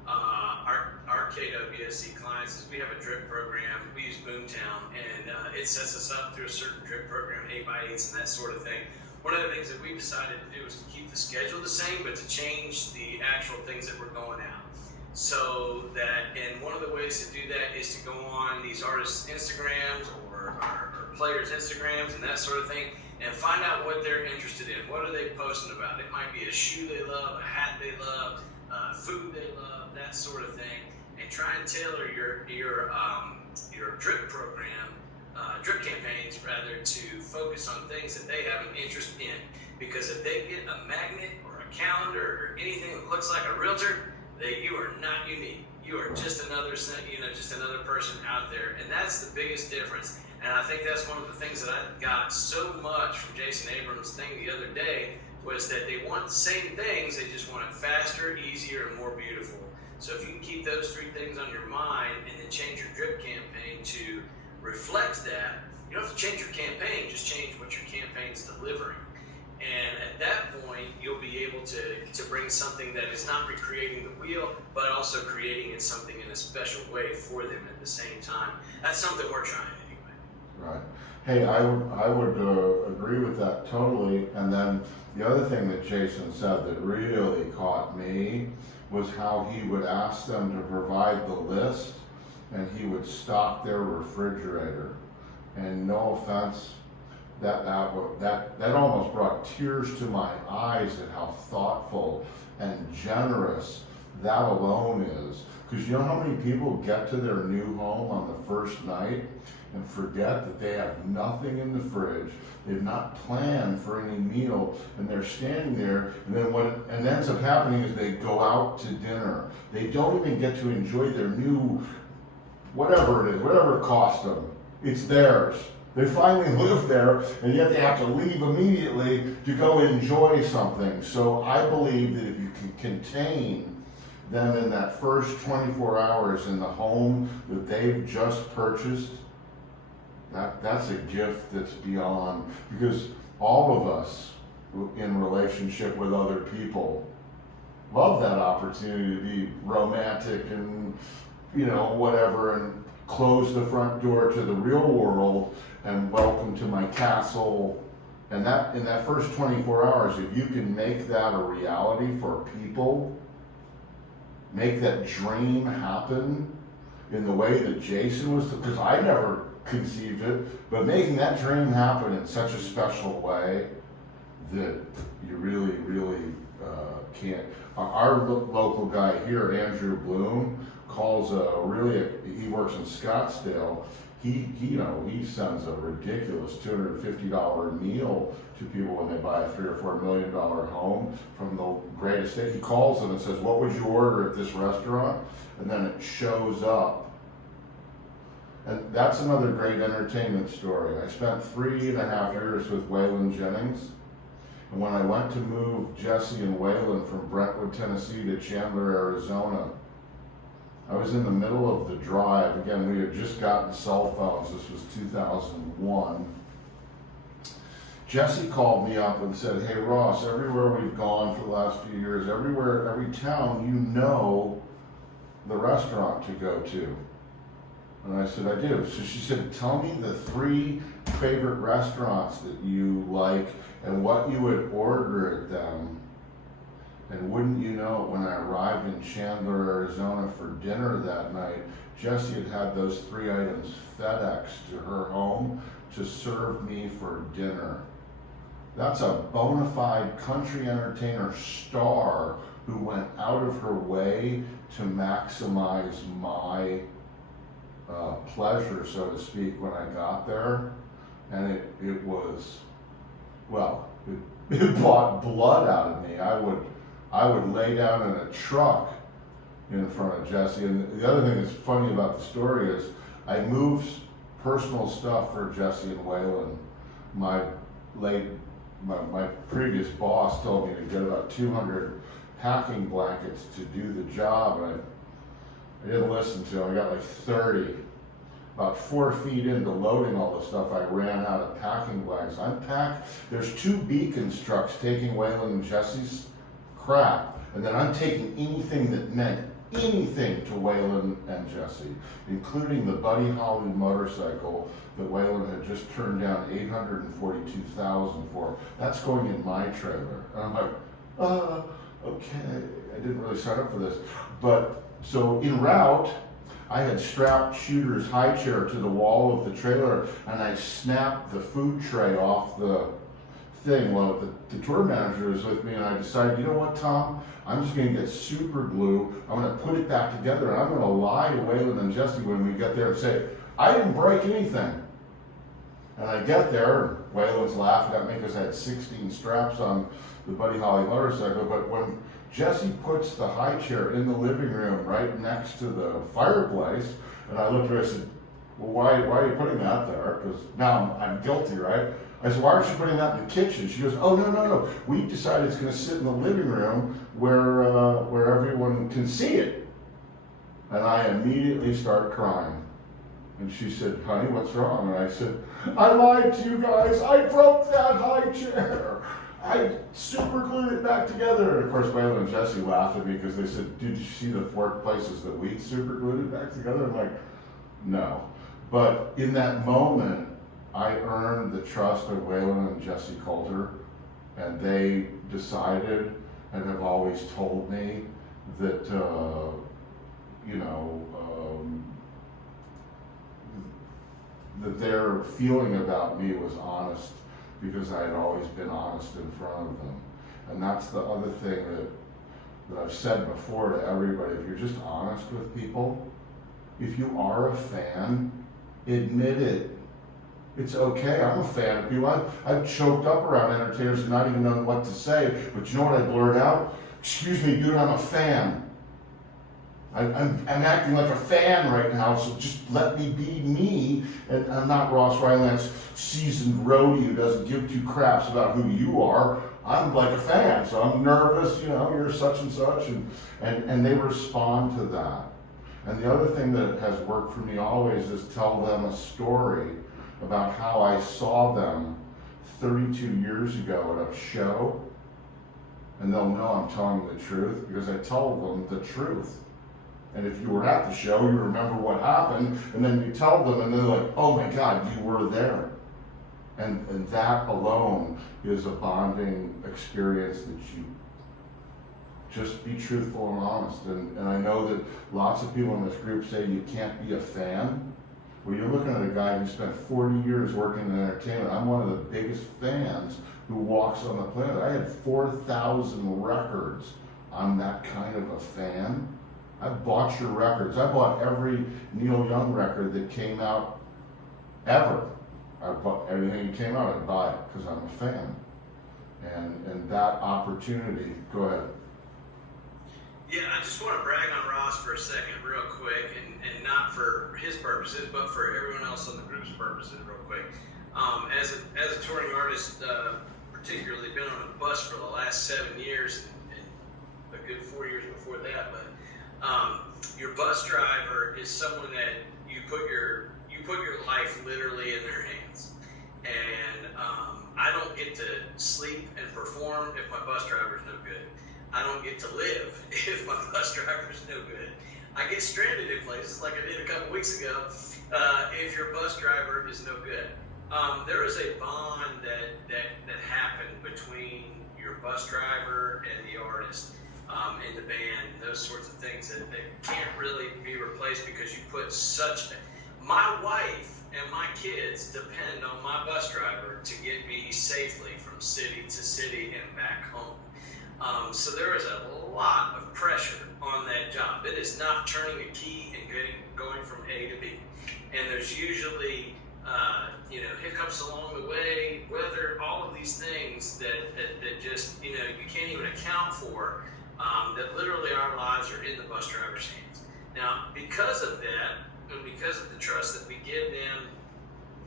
our KWSC clients is we have a drip program. We use Boomtown, and it sets us up through a certain drip program, 8x8s and that sort of thing. One of the things that we decided to do was to keep the schedule the same, but to change the actual things that were going out. So that, and one of the ways to do that is to go on these artists' Instagrams or players' Instagrams and that sort of thing, and find out what they're interested in. What are they posting about? It might be a shoe they love, a hat they love, food they love, that sort of thing, and try and tailor your drip program. Drip campaigns rather to focus on things that they have an interest in, because if they get a magnet or a calendar or anything that looks like a realtor, that you are not unique. You are just another person out there, and that's the biggest difference. And I think that's one of the things that I got so much from Jason Abrams' thing the other day, was that they want the same things, they just want it faster, easier, and more beautiful. So if you can keep those three things on your mind and then change your drip campaign to reflect that, you don't have to change your campaign, just change what your campaign's delivering. And at that point, you'll be able to bring something that is not recreating the wheel, but also creating it something in a special way for them at the same time. That's something we're trying anyway. Right. Hey, I would agree with that totally. And then the other thing that Jason said that really caught me was how he would ask them to provide the list, and he would stock their refrigerator. And no offense, that almost brought tears to my eyes at how thoughtful and generous that alone is. Because you know how many people get to their new home on the first night and forget that they have nothing in the fridge, they've not planned for any meal, and they're standing there, and then what ends up happening is they go out to dinner. They don't even get to enjoy their new, whatever it is, whatever it cost them, it's theirs. They finally live there, and yet they have to leave immediately to go enjoy something. So I believe that if you can contain them in that first 24 hours in the home that they've just purchased, that's a gift that's beyond, because all of us in relationship with other people love that opportunity to be romantic and, you know, whatever, and close the front door to the real world and welcome to my castle. And that in that first 24 hours, if you can make that a reality for people, make that dream happen in the way that Jason was, because I never conceived it, but making that dream happen in such a special way that you really, really can't. Our local guy here, Andrew Bloom, calls he works in Scottsdale. He sends a ridiculous $250 meal to people when they buy a $3 or $4 million home from the great estate. He calls them and says, "What would you order at this restaurant?" And then it shows up. And that's another great entertainment story. I spent 3.5 years with Waylon Jennings. And when I went to move Jesse and Waylon from Brentwood, Tennessee to Chandler, Arizona, I was in the middle of the drive. Again, we had just gotten cell phones. This was 2001. Jesse called me up and said, "Hey Ross, everywhere we've gone for the last few years, every town, you know the restaurant to go to." And I said, "I do." So she said, "Tell me the 3 favorite restaurants that you like and what you would order at them." And wouldn't you know, when I arrived in Chandler, Arizona for dinner that night, Jessie had those 3 items FedExed to her home to serve me for dinner. That's a bona fide country entertainer star who went out of her way to maximize my pleasure, so to speak, when I got there. And it was, well, it brought blood out of me. I would lay down in a truck in front of Jesse. And the other thing that's funny about the story is I moved personal stuff for Jesse and Waylon. My previous boss told me to get about 200 packing blankets to do the job, and I didn't listen to him. I got like 30. About 4 feet into loading all the stuff, I ran out of packing blankets. Unpacked. There's 2 Beacons trucks taking Waylon and Jesse's crap, and then I'm taking anything that meant anything to Waylon and Jesse, including the Buddy Holly motorcycle that Waylon had just turned down $842,000 for. That's going in my trailer. And I'm like, okay, I didn't really sign up for this. But so en route, I had strapped Shooter's high chair to the wall of the trailer, and I snapped the food tray off the thing. Well, the tour manager was with me, and I decided, you know what, Tom? I'm just going to get super glue. I'm going to put it back together, and I'm going to lie to Waylon and Jesse when we get there and say, I didn't break anything. And I get there, and Waylon's laughing at me because I had 16 straps on the Buddy Holly motorcycle. But when Jesse puts the high chair in the living room right next to the fireplace, and I looked at her and said, well, why are you putting that there? Because now I'm guilty, right? I said, why aren't you putting that in the kitchen? She goes, oh, no. We decided it's going to sit in the living room where everyone can see it. And I immediately started crying. And she said, honey, what's wrong? And I said, I lied to you guys. I broke that high chair. I super glued it back together. And of course, Waylon and Jesse laughed at me because they said, did you see the 4 places that we super glued it back together? I'm like, no. But in that moment, I earned the trust of Waylon and Jesse Coulter, and they decided and have always told me that, that their feeling about me was honest because I had always been honest in front of them. And that's the other thing that I've said before to everybody. If you're just honest with people, if you are a fan, admit it. It's okay. I'm a fan of people. I've choked up around entertainers and not even known what to say. But you know what I blurt out? Excuse me, dude, I'm a fan. I'm acting like a fan right now, so just let me be me. And I'm not Ross Rylance, seasoned roadie who doesn't give 2 craps about who you are. I'm like a fan, so I'm nervous, you're such and such. And they respond to that. And the other thing that has worked for me always is tell them a story about how I saw them 32 years ago at a show, and they'll know I'm telling the truth because I tell them the truth. And if you were at the show, you remember what happened, and then you tell them, and they're like, oh my God, you were there. And that alone is a bonding experience that you just be truthful and honest. And I know that lots of people in this group say you can't be a fan. Well, you're looking at a guy who spent 40 years working in entertainment. I'm one of the biggest fans who walks on the planet. I had 4,000 records. I'm that kind of a fan. I bought your records. I bought every Neil Young record that came out ever. I bought everything that came out. I buy it because I'm a fan. And that opportunity, go ahead. Yeah, I just want to brag on Ross for a second real quick, and not for his purposes, but for everyone else on the group's purposes real quick. As a touring artist, particularly been on a bus for the last 7 years and a good 4 years before that, but your bus driver is someone that you put your life literally in their hands. And I don't get to sleep and perform if my bus driver's no good. I don't get to live if my bus driver's no good. I get stranded in places like I did a couple weeks ago if your bus driver is no good. There is a bond that happened between your bus driver and the artist in the band, those sorts of things that can't really be replaced because you put my wife and my kids depend on my bus driver to get me safely from city to city and back home. So there is a lot of pressure on that job. It is not turning a key and going from A to B. And there's usually hiccups along the way, weather, all of these things that just, you can't even account for, that literally our lives are in the bus driver's hands. Now, because of that, and because of the trust that we give them,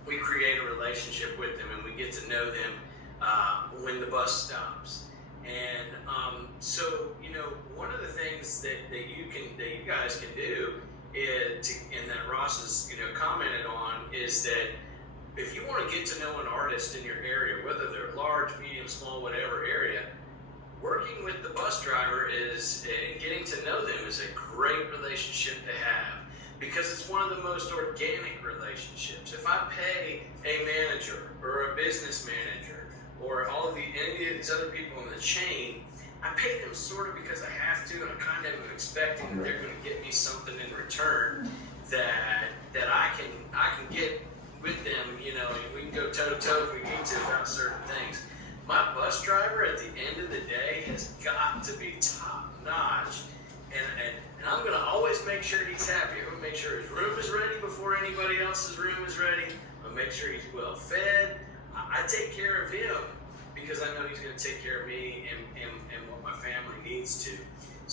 we create a relationship with them and we get to know them when the bus stops. And so, one of the things that you guys can do and that Ross has, commented on is that if you want to get to know an artist in your area, whether they're large, medium, small, whatever area, working with the bus driver and getting to know them is a great relationship to have because it's one of the most organic relationships. If I pay a manager or a business manager or any of these other people in the chain, I pay them sort of because I have to, and I'm kind of expecting that they're going to get me something in return that I can get with them, and we can go toe to toe if we need to about certain things. My bus driver at the end of the day has got to be top notch, and I'm going to always make sure he's happy. I'm going to make sure his room is ready before anybody else's room is ready. I'm going to make sure he's well fed. I take care of him because I know he's going to take care of me and what my family needs to.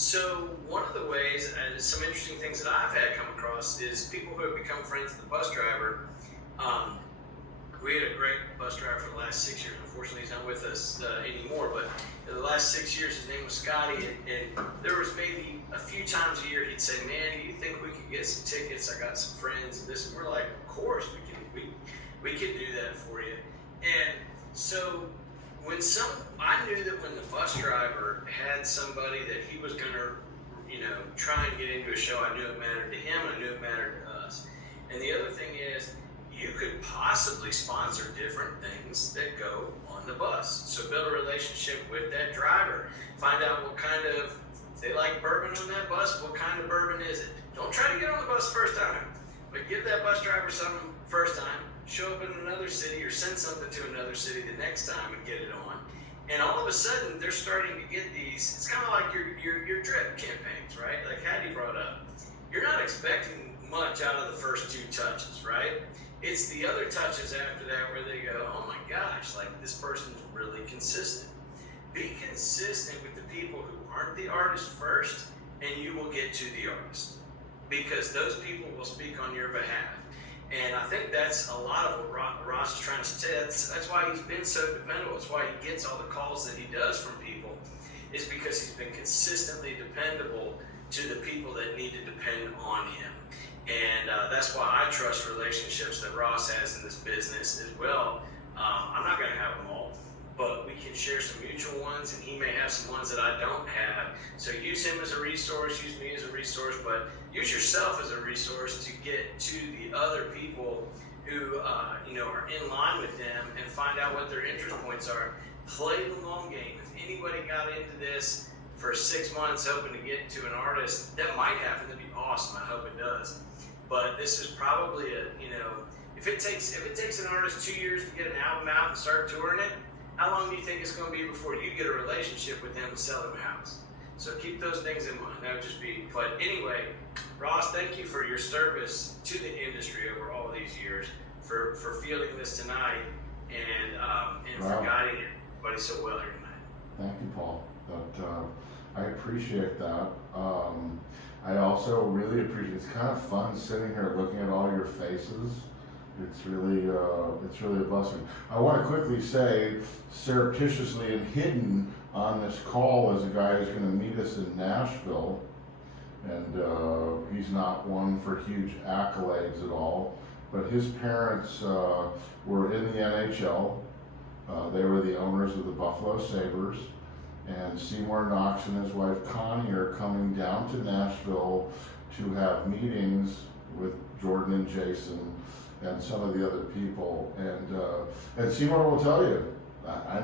So one of the ways, some interesting things that I've had come across is people who have become friends with the bus driver. We had a great bus driver for the last 6 years. Unfortunately, he's not with us anymore. But in the last 6 years, his name was Scotty, and there was maybe a few times a year he'd say, "Man, do you think we could get some tickets? I got some friends and this." And we're like, "Of course we can do that for you." And so I knew that when the bus driver had somebody that he was gonna, try and get into a show, I knew it mattered to him. I knew it mattered to us. And the other thing is, you could possibly sponsor different things that go on the bus. So build a relationship with that driver. Find out what kind of, if they like bourbon on that bus, what kind of bourbon is it? Don't try to get on the bus first time, but give that bus driver something first time, show up in another city or send something to another city the next time and get it on. And all of a sudden, they're starting to get these, it's kind of like your drip campaigns, right? Like Hattie brought up. You're not expecting much out of the first 2 touches, right? It's the other touches after that where they go, "Oh my gosh, like this person's really consistent." Be consistent with the people who aren't the artist first, and you will get to the artist, because those people will speak on your behalf. And I think that's a lot of what Ross is trying to say. That's why he's been so dependable. It's why he gets all the calls that he does from people, is because he's been consistently dependable to the people that need to depend on him. And that's why I trust relationships that Ross has in this business as well. I'm not going to have them all, but we can share some mutual ones, and he may have some ones that I don't have. So use him as a resource, use me as a resource, but use yourself as a resource to get to the other people who are in line with them, and find out what their interest points are. Play the long game. If anybody got into this for 6 months hoping to get to an artist, that might happen. That'd be awesome. I hope it does. But this is probably if it takes an artist 2 years to get an album out and start touring it, how long do you think it's going to be before you get a relationship with them and sell them a house? So keep those things in mind. That would just be. But anyway, Ross, thank you for your service to the industry over all these years, for fielding this tonight, and for guiding everybody so well here tonight. Thank you, Paul. I appreciate that. I also really appreciate, it's kind of fun sitting here looking at all your faces. It's really a blessing. I want to quickly say, surreptitiously and hidden on this call is a guy who's going to meet us in Nashville, and he's not one for huge accolades at all, but his parents were in the NHL. They were the owners of the Buffalo Sabres. And Seymour Knox and his wife Connie are coming down to Nashville to have meetings with Jordan and Jason and some of the other people. And Seymour will tell you, I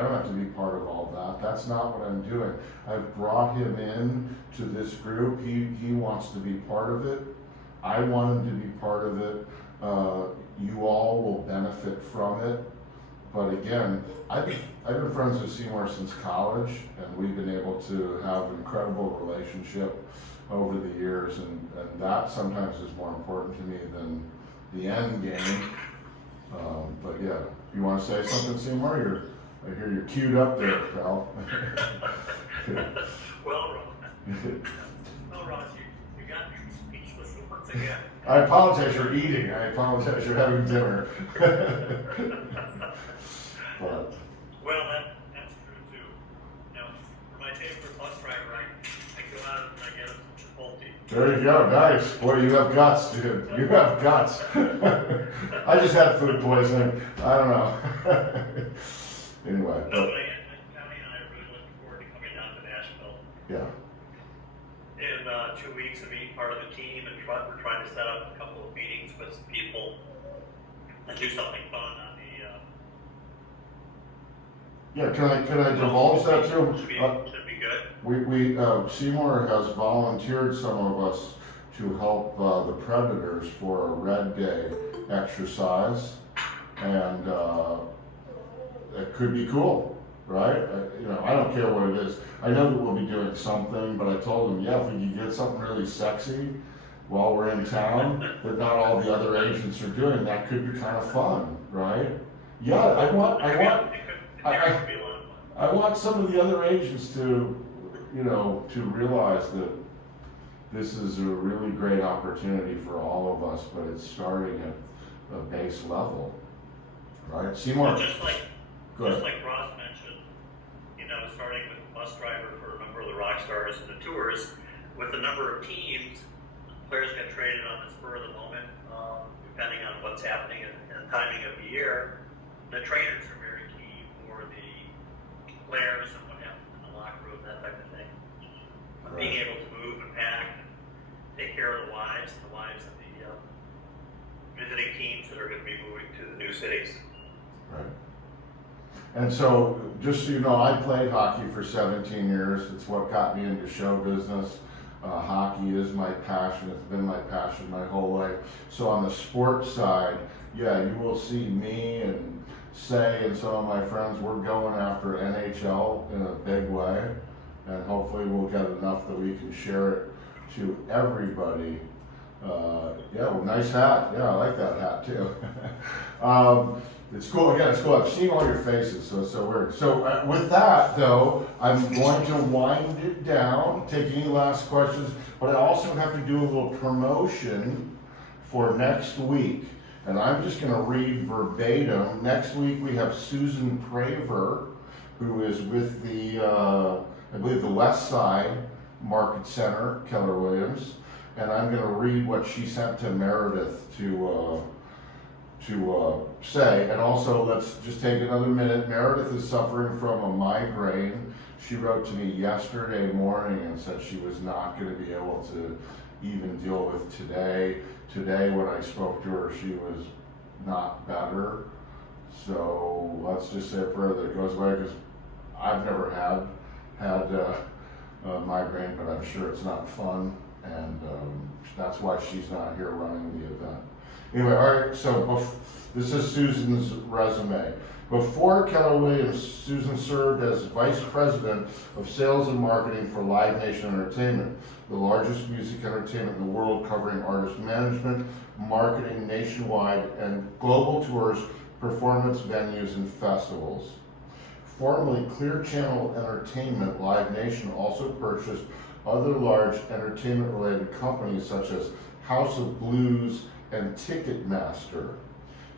don't have to be part of all that. That's not what I'm doing. I've brought him in to this group. He wants to be part of it. I want him to be part of it. You all will benefit from it. But again, I've been friends with Seymour since college, and we've been able to have an incredible relationship over the years, and that sometimes is more important to me than the end game. But yeah, you want to say something, Seymour? I hear you're queued up there, pal. Well, Ross, you got me speechless once again. I apologize for eating. I apologize for having dinner. But. Well, that's true too. For my favorite bus driver, I go out and I get a Chipotle. There you go, nice. Boy, you have guts, dude. You have guts. I just had food poisoning. I don't know. Anyway. No, but Tommy and I are really looking forward to coming down to Nashville. Yeah. In 2 weeks and being part of the team, and we're trying to set up a couple of meetings with some people and do something fun on the. Yeah, can I divulge that too? Should be good. We Seymour has volunteered some of us to help the Predators for a Red Day exercise, and it could be cool, right? I don't care what it is. I know that we'll be doing something, but I told him, yeah, if we could get something really sexy while we're in town that not all the other agents are doing, that could be kind of fun, right? Yeah, I want some of the other agents to to realize that this is a really great opportunity for all of us, but it's starting at a base level, right? Seymour, Just like go ahead. Ross mentioned, starting with bus driver for a number of the rock stars and the tours, with the number of teams, players get traded on the spur of the moment, depending on what's happening and timing of the year. The trainers are very key for the players and what happens in the locker room, that type of thing. Right. Being able to move and pack, and take care of the wives of the visiting teams that are going to be moving to the new cities. Right. And so, just so you know, I played hockey for 17 years. It's what got me into show business. Hockey is my passion. It's been my passion my whole life. So on the sports side, yeah, you will see me and Say and some of my friends, we're going after NHL in a big way. And hopefully we'll get enough that we can share it to everybody. Yeah, well, nice hat. Yeah, I like that hat too. It's cool. Again, it's cool. I've seen all your faces, so it's so weird. So with that, though, I'm going to wind it down, take any last questions, but I also have to do a little promotion for next week. And I'm just going to read verbatim. Next week we have Susan Praver, who is with the, I believe, the West Side Market Center, Keller Williams. And I'm going to read what she sent to Meredith to say. And also, let's just take another minute. Meredith is suffering from a migraine. She wrote to me yesterday morning and said she was not going to be able to even deal with today. Today, when I spoke to her, she was not better. So let's just say a prayer that it goes away, because I've never had a migraine, but I'm sure it's not fun. And that's why she's not here running the event. Anyway, all right, so this is Susan's resume. Before Keller Williams, Susan served as Vice President of Sales and Marketing for Live Nation Entertainment, the largest music entertainment in the world, covering artist management, marketing nationwide, and global tours, performance venues, and festivals. Formerly Clear Channel Entertainment, Live Nation also purchased other large entertainment-related companies such as House of Blues and Ticketmaster.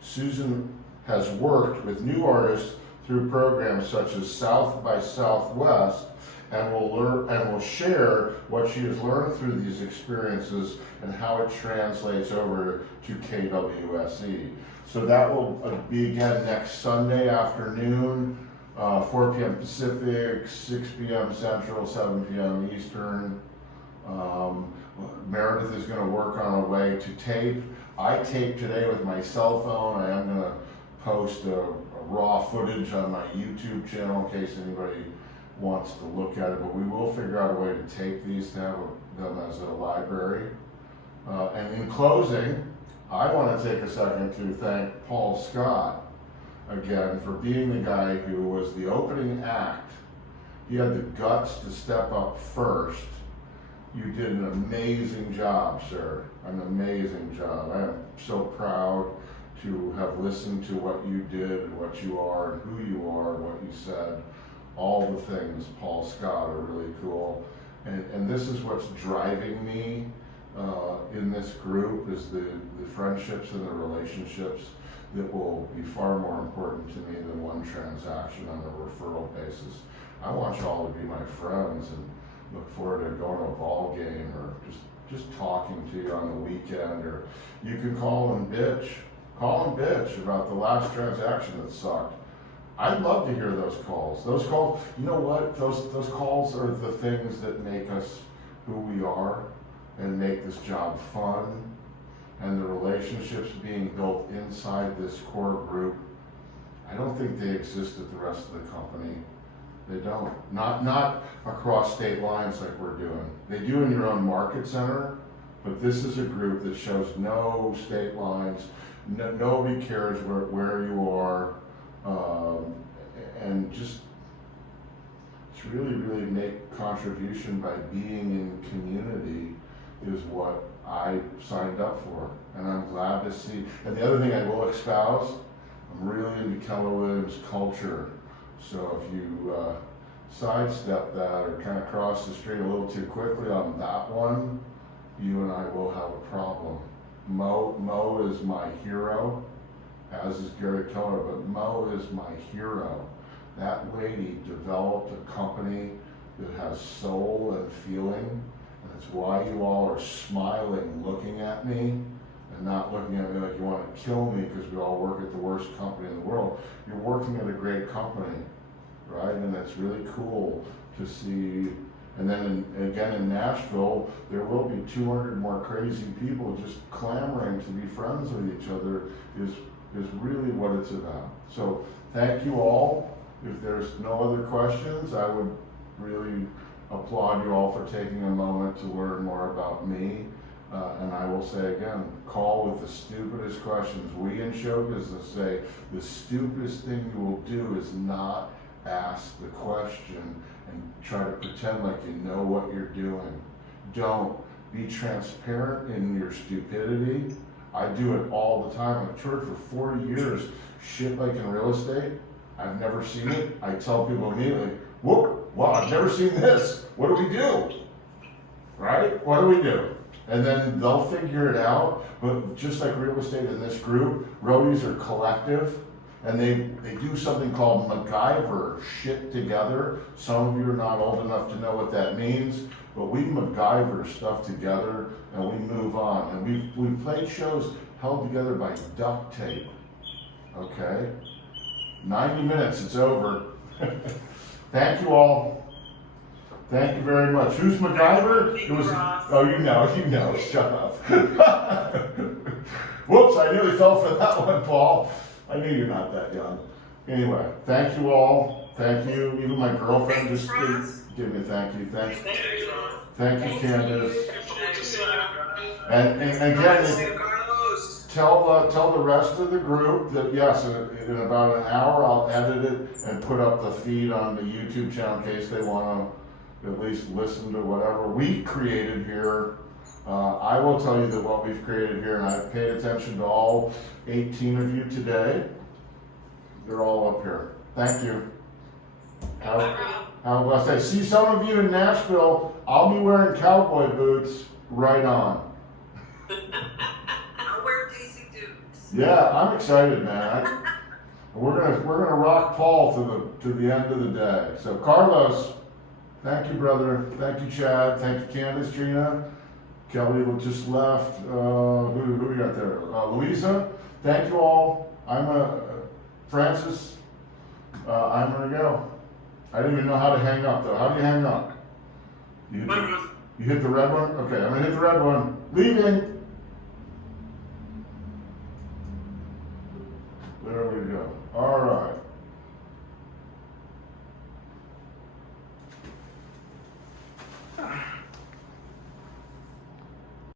Susan has worked with new artists through programs such as South by Southwest, and will share what she has learned through these experiences and how it translates over to KWSE. So that will be again next Sunday afternoon, 4 p.m. Pacific, 6 p.m. Central, 7 p.m. Eastern. Meredith is going to work on a way to tape. I taped today with my cell phone. I am going to post a raw footage on my YouTube channel in case anybody wants to look at it, but we will figure out a way to tape these to have them as a library. And in closing, I want to take a second to thank Paul Scott again for being the guy who was the opening act. He had the guts to step up first. You did an amazing job, sir. An amazing job. I am so proud to have listened to what you did, what you are, and who you are, what you said. All the things, Paul Scott, are really cool. And this is what's driving me in this group, is the friendships and the relationships that will be far more important to me than one transaction on a referral basis. I want you all to be my friends and look forward to going to a ball game or just talking to you on the weekend, or you can call and bitch about the last transaction that sucked. I'd love to hear those calls. Those calls, you know what? Those calls are the things that make us who we are and make this job fun. And the relationships being built inside this core group, I don't think they exist at the rest of the company. They don't. Not across state lines like we're doing. They do in your own market center, but this is a group that shows no state lines. Nobody cares where you are. And just really, really make contribution by being in community is what I signed up for. And I'm glad to see. And the other thing I will espouse, I'm really into Keller Williams culture. So if you sidestep that or kind of cross the street a little too quickly on that one, you and I will have a problem. Mo is my hero, as is Gary Keller, but Mo is my hero. That lady developed a company that has soul and feeling, and it's why you all are smiling, looking at me, and not looking at me like you want to kill me because we all work at the worst company in the world. You're working at a great company, right? And it's really cool to see. And then again in Nashville, there will be 200 more crazy people just clamoring to be friends with each other is really what it's about. So thank you all. If there's no other questions, I would really applaud you all for taking a moment to learn more about me. And I will say again, call with the stupidest questions. We in show business say the stupidest thing you will do is not ask the question and try to pretend like you know what you're doing. Don't. Be transparent in your stupidity. I do it all the time. I've toured for 40 years. Shit like in real estate, I've never seen it. I tell people immediately, whoop, wow, I've never seen this. What do we do? Right? What do we do? And then they'll figure it out. But just like real estate in this group, roadies are collective. And they do something called MacGyver shit together. Some of you are not old enough to know what that means, but we MacGyver stuff together and we move on. And we've played shows held together by duct tape. Okay? 90 minutes, it's over. Thank you all. Thank you very much. Who's MacGyver? It was. Oh, you know. Shut up. Whoops! I nearly fell for that one, Paul. I knew you're not that young. Anyway, thank you all. Thank you. Even my girlfriend just gave me a thank you. Thank you, Candace. And again, tell the rest of the group that yes, in about an hour I'll edit it and put up the feed on the YouTube channel in case they want to at least listen to whatever we created here. I will tell you that what we've created here, and I've paid attention to all 18 of you today. They're all up here. Thank you. Have a blessed day. See some of you in Nashville. I'll be wearing cowboy boots right on. I'll wear Daisy Dukes. Yeah, I'm excited, man. We're gonna rock Paul to the end of the day. So Carlos, thank you, brother. Thank you, Chad. Thank you, Candace, Gina. Kelly just left. Who we got there? Louisa. Thank you all. I'm Francis. I'm gonna go. I didn't even know how to hang up though. How do you hang up? You hit the red one? Okay, I'm gonna hit the red one. Leaving. There we go. All right.